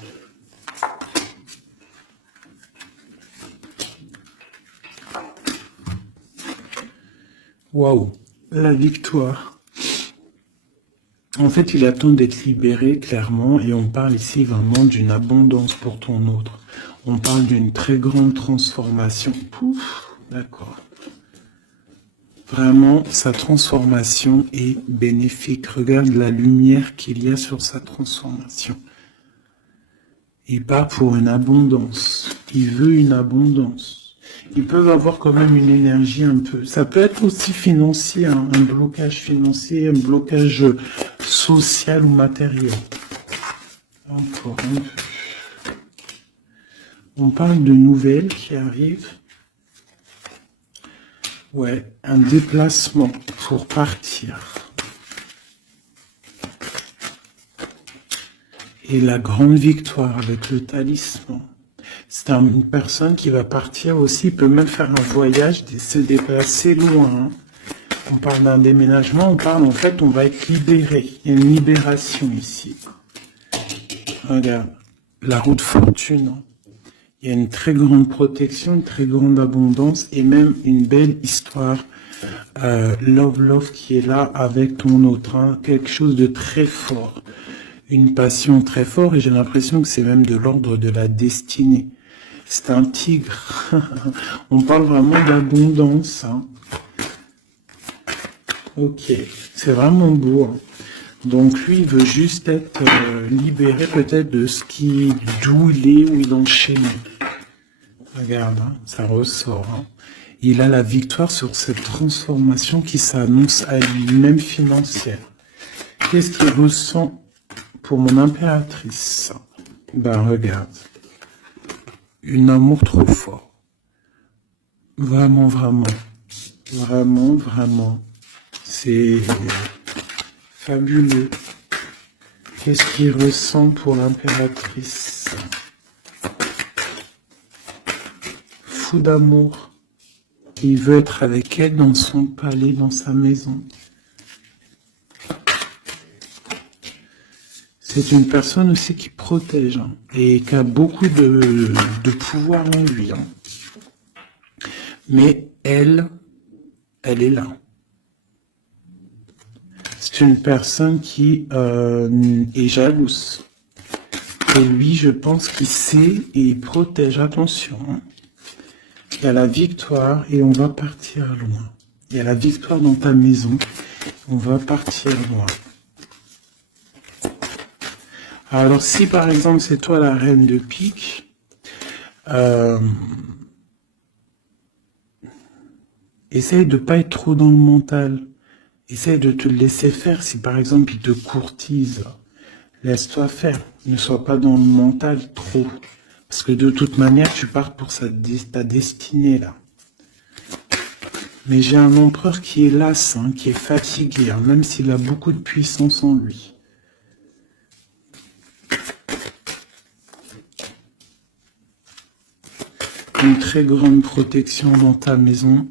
Waouh, la victoire. En fait, il attend d'être libéré, clairement, et on parle ici vraiment d'une abondance pour ton autre. On parle d'une très grande transformation. Pouf, d'accord. Vraiment, sa transformation est bénéfique. Regarde la lumière qu'il y a sur sa transformation. Il part pour une abondance. Il veut une abondance. Ils peuvent avoir quand même une énergie un peu. Ça peut être aussi financier, hein, un blocage financier, un blocage social ou matériel. Encore un peu. On parle de nouvelles qui arrivent. Ouais, un déplacement pour partir. Et la grande victoire avec le talisman. C'est une personne qui va partir aussi, peut même faire un voyage, se déplacer loin. On parle d'un déménagement, on parle en fait, on va être libéré. Il y a une libération ici. Regarde, la roue de fortune. Il y a une très grande protection, une très grande abondance et même une belle histoire Love qui est là avec ton autre, hein, quelque chose de très fort, une passion très forte, et j'ai l'impression que c'est même de l'ordre de la destinée. C'est un tigre. On parle vraiment d'abondance, hein. Ok, c'est vraiment beau, hein. Donc lui, il veut juste être libéré peut-être de ce qui, d'où il est, où il est enchaîné. Regarde, hein, ça ressort, hein. Il a la victoire sur cette transformation qui s'annonce à lui-même financière. Qu'est-ce qu'il ressent pour mon impératrice? Ben regarde, un amour trop fort. Vraiment, vraiment, vraiment, vraiment. C'est fabuleux. Qu'est-ce qu'il ressent pour l'impératrice? Fou d'amour. Il veut être avec elle dans son palais, dans sa maison. C'est une personne aussi qui protège, hein, et qui a beaucoup de pouvoir en lui, hein. Mais elle est là. C'est une personne qui est jalouse. Et lui, je pense qu'il sait et il protège. Attention, hein. Il y a la victoire et on va partir loin. Il y a la victoire dans ta maison. On va partir loin. Alors, si par exemple, c'est toi la reine de pique, essaye de pas être trop dans le mental. Essaye de te laisser faire. Si par exemple, il te courtise, laisse-toi faire. Ne sois pas dans le mental trop. Parce que de toute manière, tu pars pour ta destinée, là. Mais j'ai un empereur qui est las, hein, qui est fatigué, hein, même s'il a beaucoup de puissance en lui. Une très grande protection dans ta maison.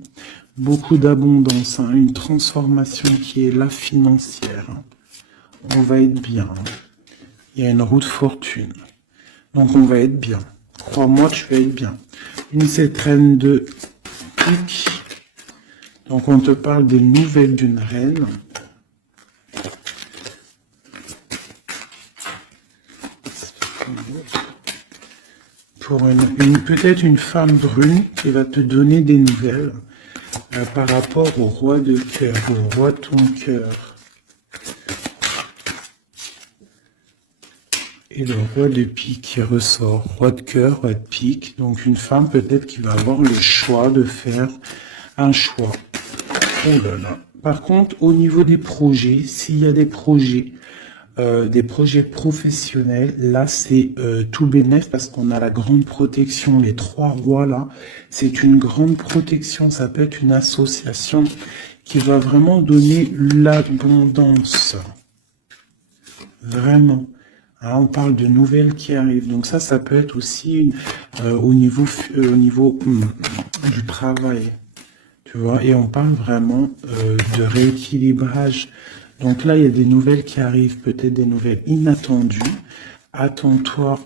Beaucoup d'abondance, hein, une transformation qui est là financière. Hein. On va être bien. Hein. Il y a une roue de fortune. Donc on va être bien. Crois-moi, tu vas être bien. Cette reine de pique. Donc on te parle des nouvelles d'une reine. Pour peut-être une femme brune qui va te donner des nouvelles par rapport au roi de cœur, au roi de ton cœur. Et le roi de pique qui ressort, roi de cœur, roi de pique. Donc une femme peut-être qui va avoir le choix de faire un choix. Oh là là. Par contre, au niveau des projets, s'il y a des projets professionnels, là c'est tout bénef parce qu'on a la grande protection, les trois rois là, c'est une grande protection, ça peut être une association qui va vraiment donner l'abondance. Vraiment. Hein, on parle de nouvelles qui arrivent, donc ça peut être aussi au niveau du travail. Tu vois, et on parle vraiment de rééquilibrage. Donc là, il y a des nouvelles qui arrivent, peut-être des nouvelles inattendues. Attends-toi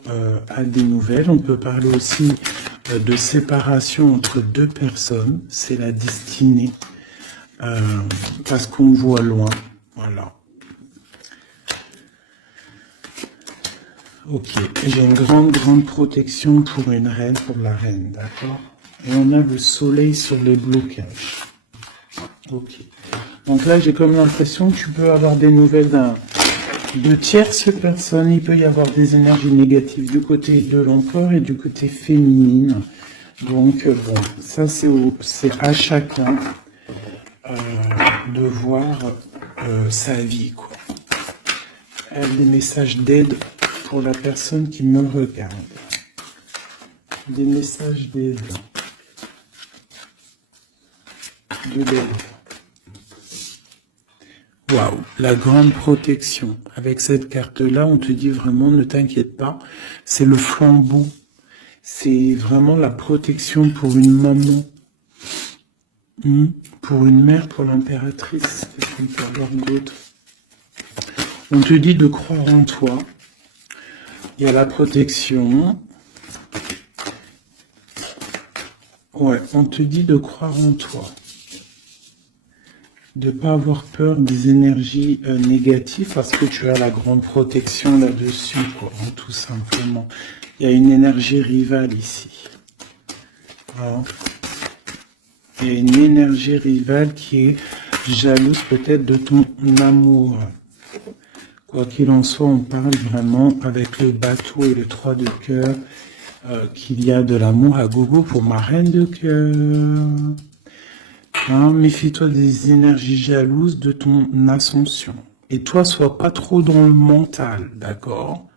à des nouvelles. On peut parler aussi de séparation entre deux personnes. C'est la destinée. Parce qu'on voit loin. Voilà. Ok. J'ai une grande protection pour une reine, pour la reine. D'accord ? Et on a le soleil sur les blocages. Ok. Donc là, j'ai comme l'impression que tu peux avoir des nouvelles de tierces personnes. Il peut y avoir des énergies négatives du côté de l'empereur et du côté féminine. Donc, bon, ça, c'est à chacun de voir sa vie, quoi. Des messages d'aide pour la personne qui me regarde. Des messages d'aide. De l'aide. Waouh, la grande protection. Avec cette carte-là, on te dit vraiment, ne t'inquiète pas, c'est le flambeau. C'est vraiment la protection pour une maman, pour une mère, pour l'impératrice. On peut avoir d'autres. On te dit de croire en toi. Il y a la protection. Ouais, on te dit de croire en toi. de pas avoir peur des énergies négatives parce que tu as la grande protection là-dessus, quoi, hein, tout simplement. Il y a une énergie rivale ici. Voilà. Il y a une énergie rivale qui est jalouse peut-être de ton amour. Quoi qu'il en soit, on parle vraiment avec le bateau et le 3 de cœur qu'il y a de l'amour à gogo pour ma reine de cœur. Hein, méfie-toi des énergies jalouses de ton ascension. Et toi, sois pas trop dans le mental, d'accord?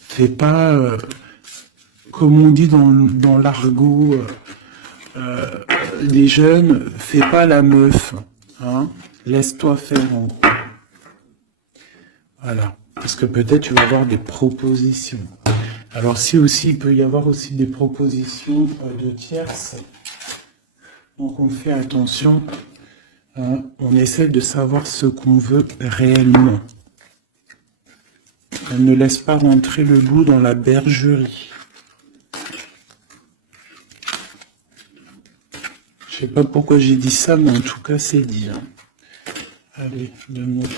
Fais pas, comme on dit dans l'argot des jeunes, fais pas la meuf. Hein? Laisse-toi faire en gros. Voilà. Parce que peut-être tu vas avoir des propositions. Alors si aussi, il peut y avoir aussi des propositions de tierces. Donc on fait attention. Hein, on essaie de savoir ce qu'on veut réellement. On ne laisse pas rentrer le loup dans la bergerie. Je sais pas pourquoi j'ai dit ça, mais en tout cas c'est dit. Hein. Allez, donne-moi.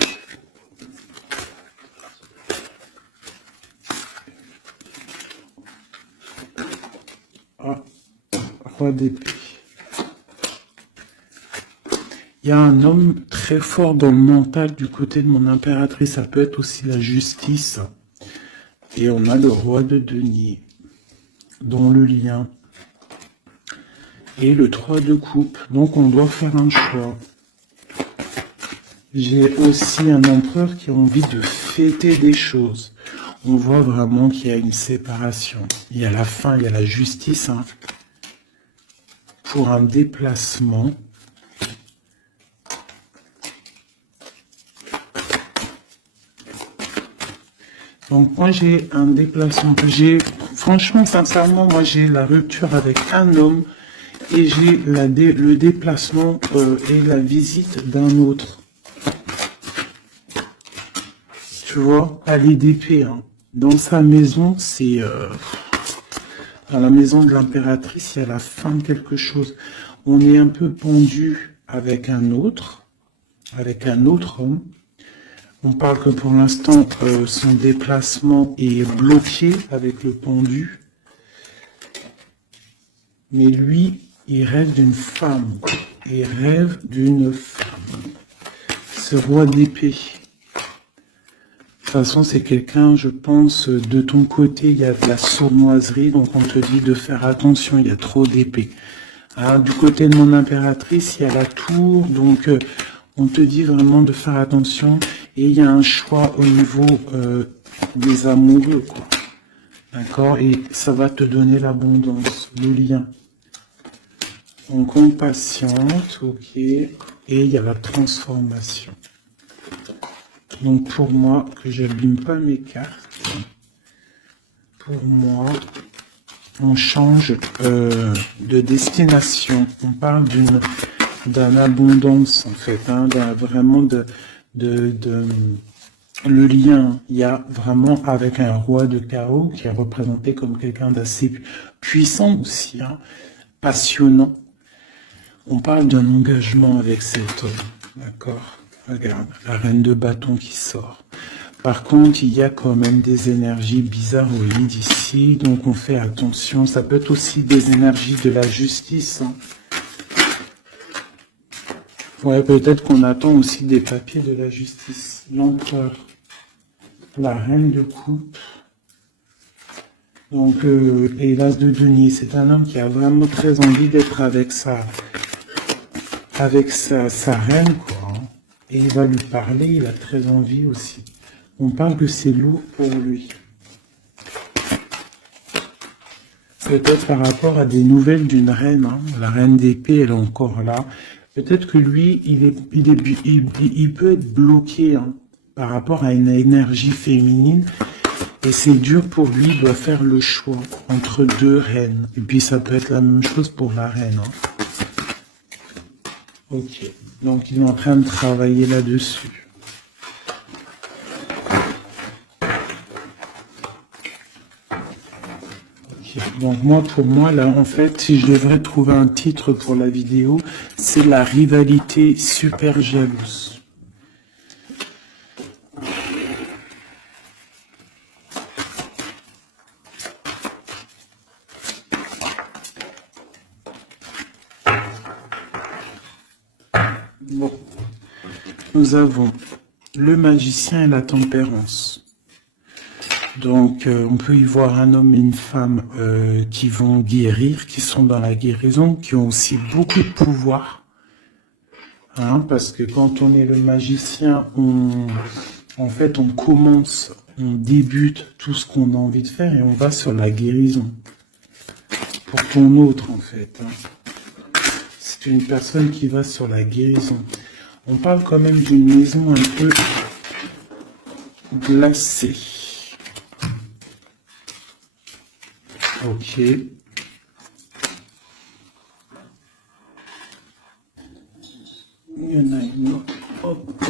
Ah, roi d'épée. Il y a un homme très fort dans le mental du côté de mon impératrice. Ça peut être aussi la justice. Et on a le roi de denier dans le lien. Et le 3 de coupe. Donc on doit faire un choix. J'ai aussi un empereur qui a envie de fêter des choses. On voit vraiment qu'il y a une séparation. Il y a la fin, il y a la justice. Hein, pour un déplacement. Donc moi j'ai un déplacement, franchement sincèrement moi j'ai la rupture avec un homme et j'ai le déplacement et la visite d'un autre. Tu vois, aller d'épée, hein. Dans sa maison, c'est dans la maison de l'impératrice, il y a la fin de quelque chose. On est un peu pendu avec un autre homme. On parle que pour l'instant, son déplacement est bloqué avec le pendu. Mais lui, il rêve d'une femme. Il rêve d'une femme. Ce roi d'épée. De toute façon, c'est quelqu'un, je pense, de ton côté, il y a de la sournoiserie. Donc on te dit de faire attention, il y a trop d'épées. Hein, du côté de mon impératrice, il y a la tour. Donc on te dit vraiment de faire attention. Et il y a un choix au niveau des amoureux, quoi. D'accord? Et ça va te donner l'abondance, le lien. Donc on patiente, ok. Et il y a la transformation. Donc pour moi, que j'abîme pas mes cartes, pour moi, on change de destination. On parle d'une abondance en fait, hein, vraiment le lien, il y a vraiment avec un roi de chaos qui est représenté comme quelqu'un d'assez puissant aussi, hein, passionnant. On parle d'un engagement avec cet homme, d'accord? Regarde, la reine de bâton qui sort. Par contre, il y a quand même des énergies bizarroïdes ici, donc on fait attention. Ça peut être aussi des énergies de la justice, hein. Ouais, peut-être qu'on attend aussi des papiers de la justice. L'empereur, la reine de coupe, donc et l'as de denier. C'est un homme qui a vraiment très envie d'être avec sa reine, quoi. Hein. Et il va lui parler, il a très envie aussi. On parle que c'est lourd pour lui. Peut-être par rapport à des nouvelles d'une reine, hein. La reine d'épée, elle est encore là. Peut-être que lui, il peut être bloqué, hein, par rapport à une énergie féminine. Et c'est dur pour lui, il doit faire le choix entre deux reines. Et puis ça peut être la même chose pour la reine. Hein. Ok, donc il est en train de travailler là-dessus. Ok, Donc moi, pour moi, là, en fait, si je devrais trouver un titre pour la vidéo, c'est la rivalité super jalouse. Bon, nous avons le magicien et la tempérance. Donc, on peut y voir un homme et une femme qui vont guérir, qui sont dans la guérison, qui ont aussi beaucoup de pouvoir. Hein, parce que quand on est le magicien, en fait, on commence, on débute tout ce qu'on a envie de faire et on va sur la guérison. Pour ton autre, en fait. Hein. C'est une personne qui va sur la guérison. On parle quand même d'une maison un peu glacée. Ok. Il y en a une autre. Hop.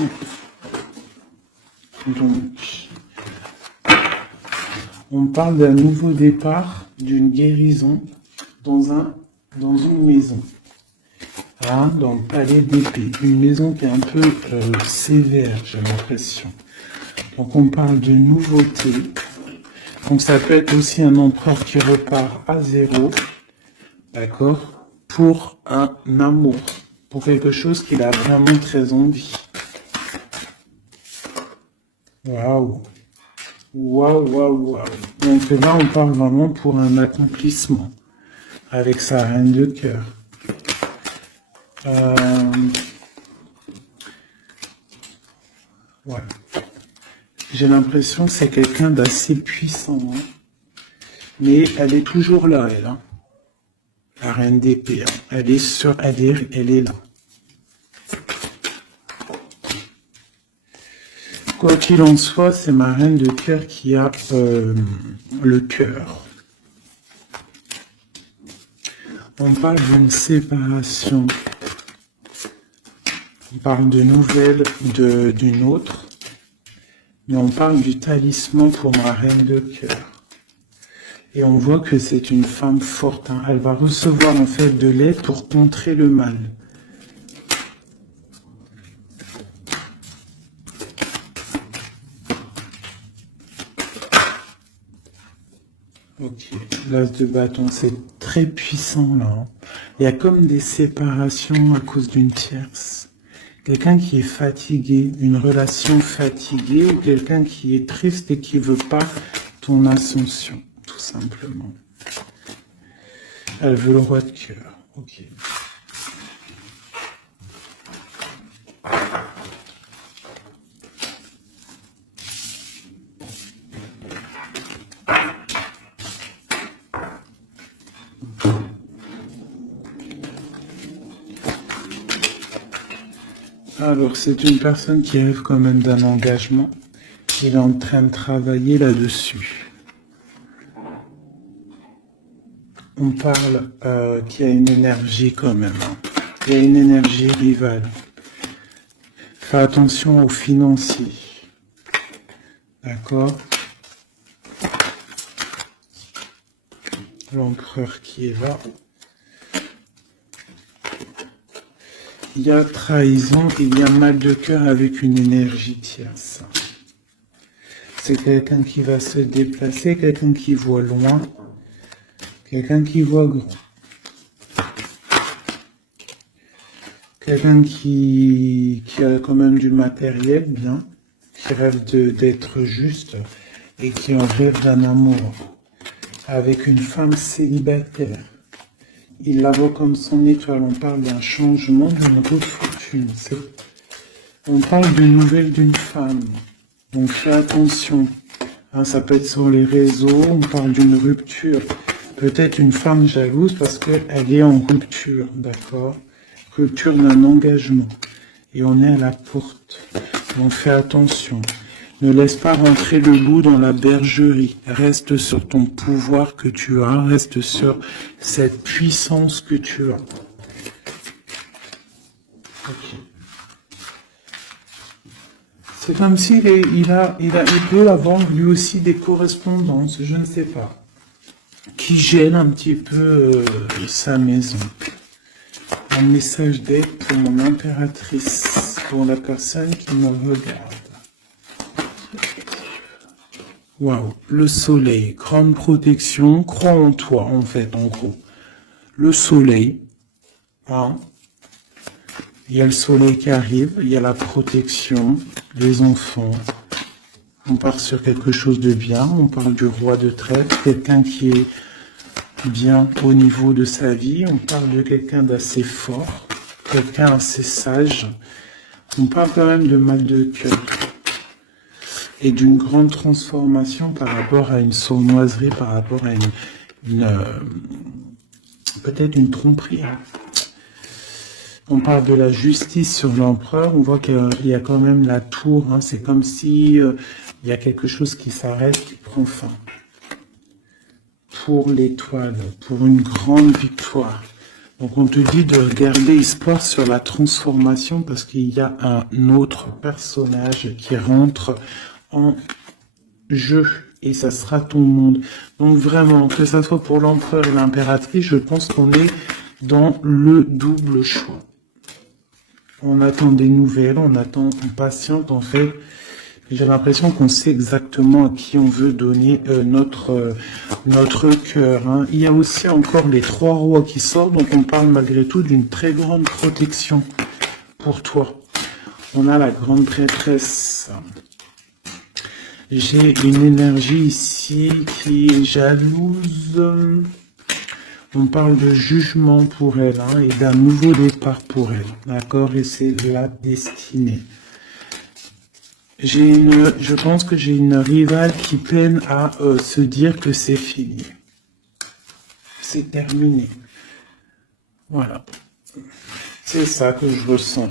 Donc, on parle d'un nouveau départ, d'une guérison dans une maison. Hein, dans le palais d'épée. Une maison qui est un peu sévère, j'ai l'impression. Donc on parle de nouveauté. Donc ça peut être aussi un empereur qui repart à zéro. D'accord? Pour un amour. Pour quelque chose qu'il a vraiment très envie. Waouh! Waouh, waouh, waouh. Donc là, on parle vraiment pour un accomplissement. Avec sa reine de cœur. Voilà. J'ai l'impression que c'est quelqu'un d'assez puissant. Hein. Mais elle est toujours là, elle. Hein. La reine d'épée. Hein. Elle est là. Quoi qu'il en soit, c'est ma reine de cœur qui a le cœur. On parle d'une séparation. On parle de nouvelles d'une autre. Mais on parle du talisman pour ma reine de cœur. Et on voit que c'est une femme forte. Hein. Elle va recevoir en fait de l'aide pour contrer le mal. Ok, l'as de bâton, c'est très puissant là. Hein. Il y a comme des séparations à cause d'une tierce. Quelqu'un qui est fatigué, une relation fatiguée, ou quelqu'un qui est triste et qui veut pas ton ascension, tout simplement. Elle veut le roi de cœur. Ok. Alors, c'est une personne qui rêve quand même d'un engagement. Il est en train de travailler là-dessus. On parle qu'il y a une énergie quand même. Hein. Il y a une énergie rivale. Fais attention aux financiers. D'accord? L'empereur qui est là. Il y a trahison, il y a mal de cœur avec une énergie tierce. C'est quelqu'un qui va se déplacer, quelqu'un qui voit loin, quelqu'un qui voit grand. Quelqu'un qui a quand même du matériel, bien, qui rêve d'être juste et qui en rêve d'un amour avec une femme célibataire. Il la voit comme son étoile. On parle d'un changement, d'une haute fortune. On parle de nouvelles d'une femme. Donc fais attention. Hein, ça peut être sur les réseaux. On parle d'une rupture. Peut-être une femme jalouse parce qu'elle est en rupture. D'accord? Rupture d'un engagement. Et on est à la porte. Donc fais attention. Ne laisse pas rentrer le loup dans la bergerie. Reste sur ton pouvoir que tu as. Reste sur cette puissance que tu as. Okay. C'est comme s'il il peut avoir lui aussi des correspondances, je ne sais pas, qui gêne un petit peu sa maison. Un message d'aide pour mon impératrice, pour la personne qui me regarde. Waouh, le soleil, grande protection, crois en toi en fait, en gros. Le soleil, hein. Il y a le soleil qui arrive, il y a la protection, les enfants. On part sur quelque chose de bien, on parle du roi de trèfle, quelqu'un qui est bien au niveau de sa vie, on parle de quelqu'un d'assez fort, quelqu'un assez sage. On parle quand même de mal de cœur et d'une grande transformation par rapport à une sournoiserie, par rapport à peut-être une tromperie. On parle de la justice sur l'empereur, on voit qu'il y a quand même la tour, hein. C'est comme si il y a quelque chose qui s'arrête, qui prend fin. Pour l'étoile, pour une grande victoire. Donc on te dit de garder espoir sur la transformation parce qu'il y a un autre personnage qui rentre en jeu et ça sera ton monde. Donc vraiment, que ça soit pour l'empereur et l'impératrice, je pense qu'on est dans le double choix. On attend des nouvelles, on patiente en fait. J'ai l'impression qu'on sait exactement à qui on veut donner notre cœur. Hein. Il y a aussi encore les 3 rois qui sortent, donc on parle malgré tout d'une très grande protection pour toi. On a la grande prêtresse. J'ai une énergie ici qui est jalouse. On parle de jugement pour elle, hein, et d'un nouveau départ pour elle. D'accord? Et c'est la destinée. Je pense que j'ai une rivale qui peine à se dire que c'est fini. C'est terminé. Voilà. C'est ça que je ressens.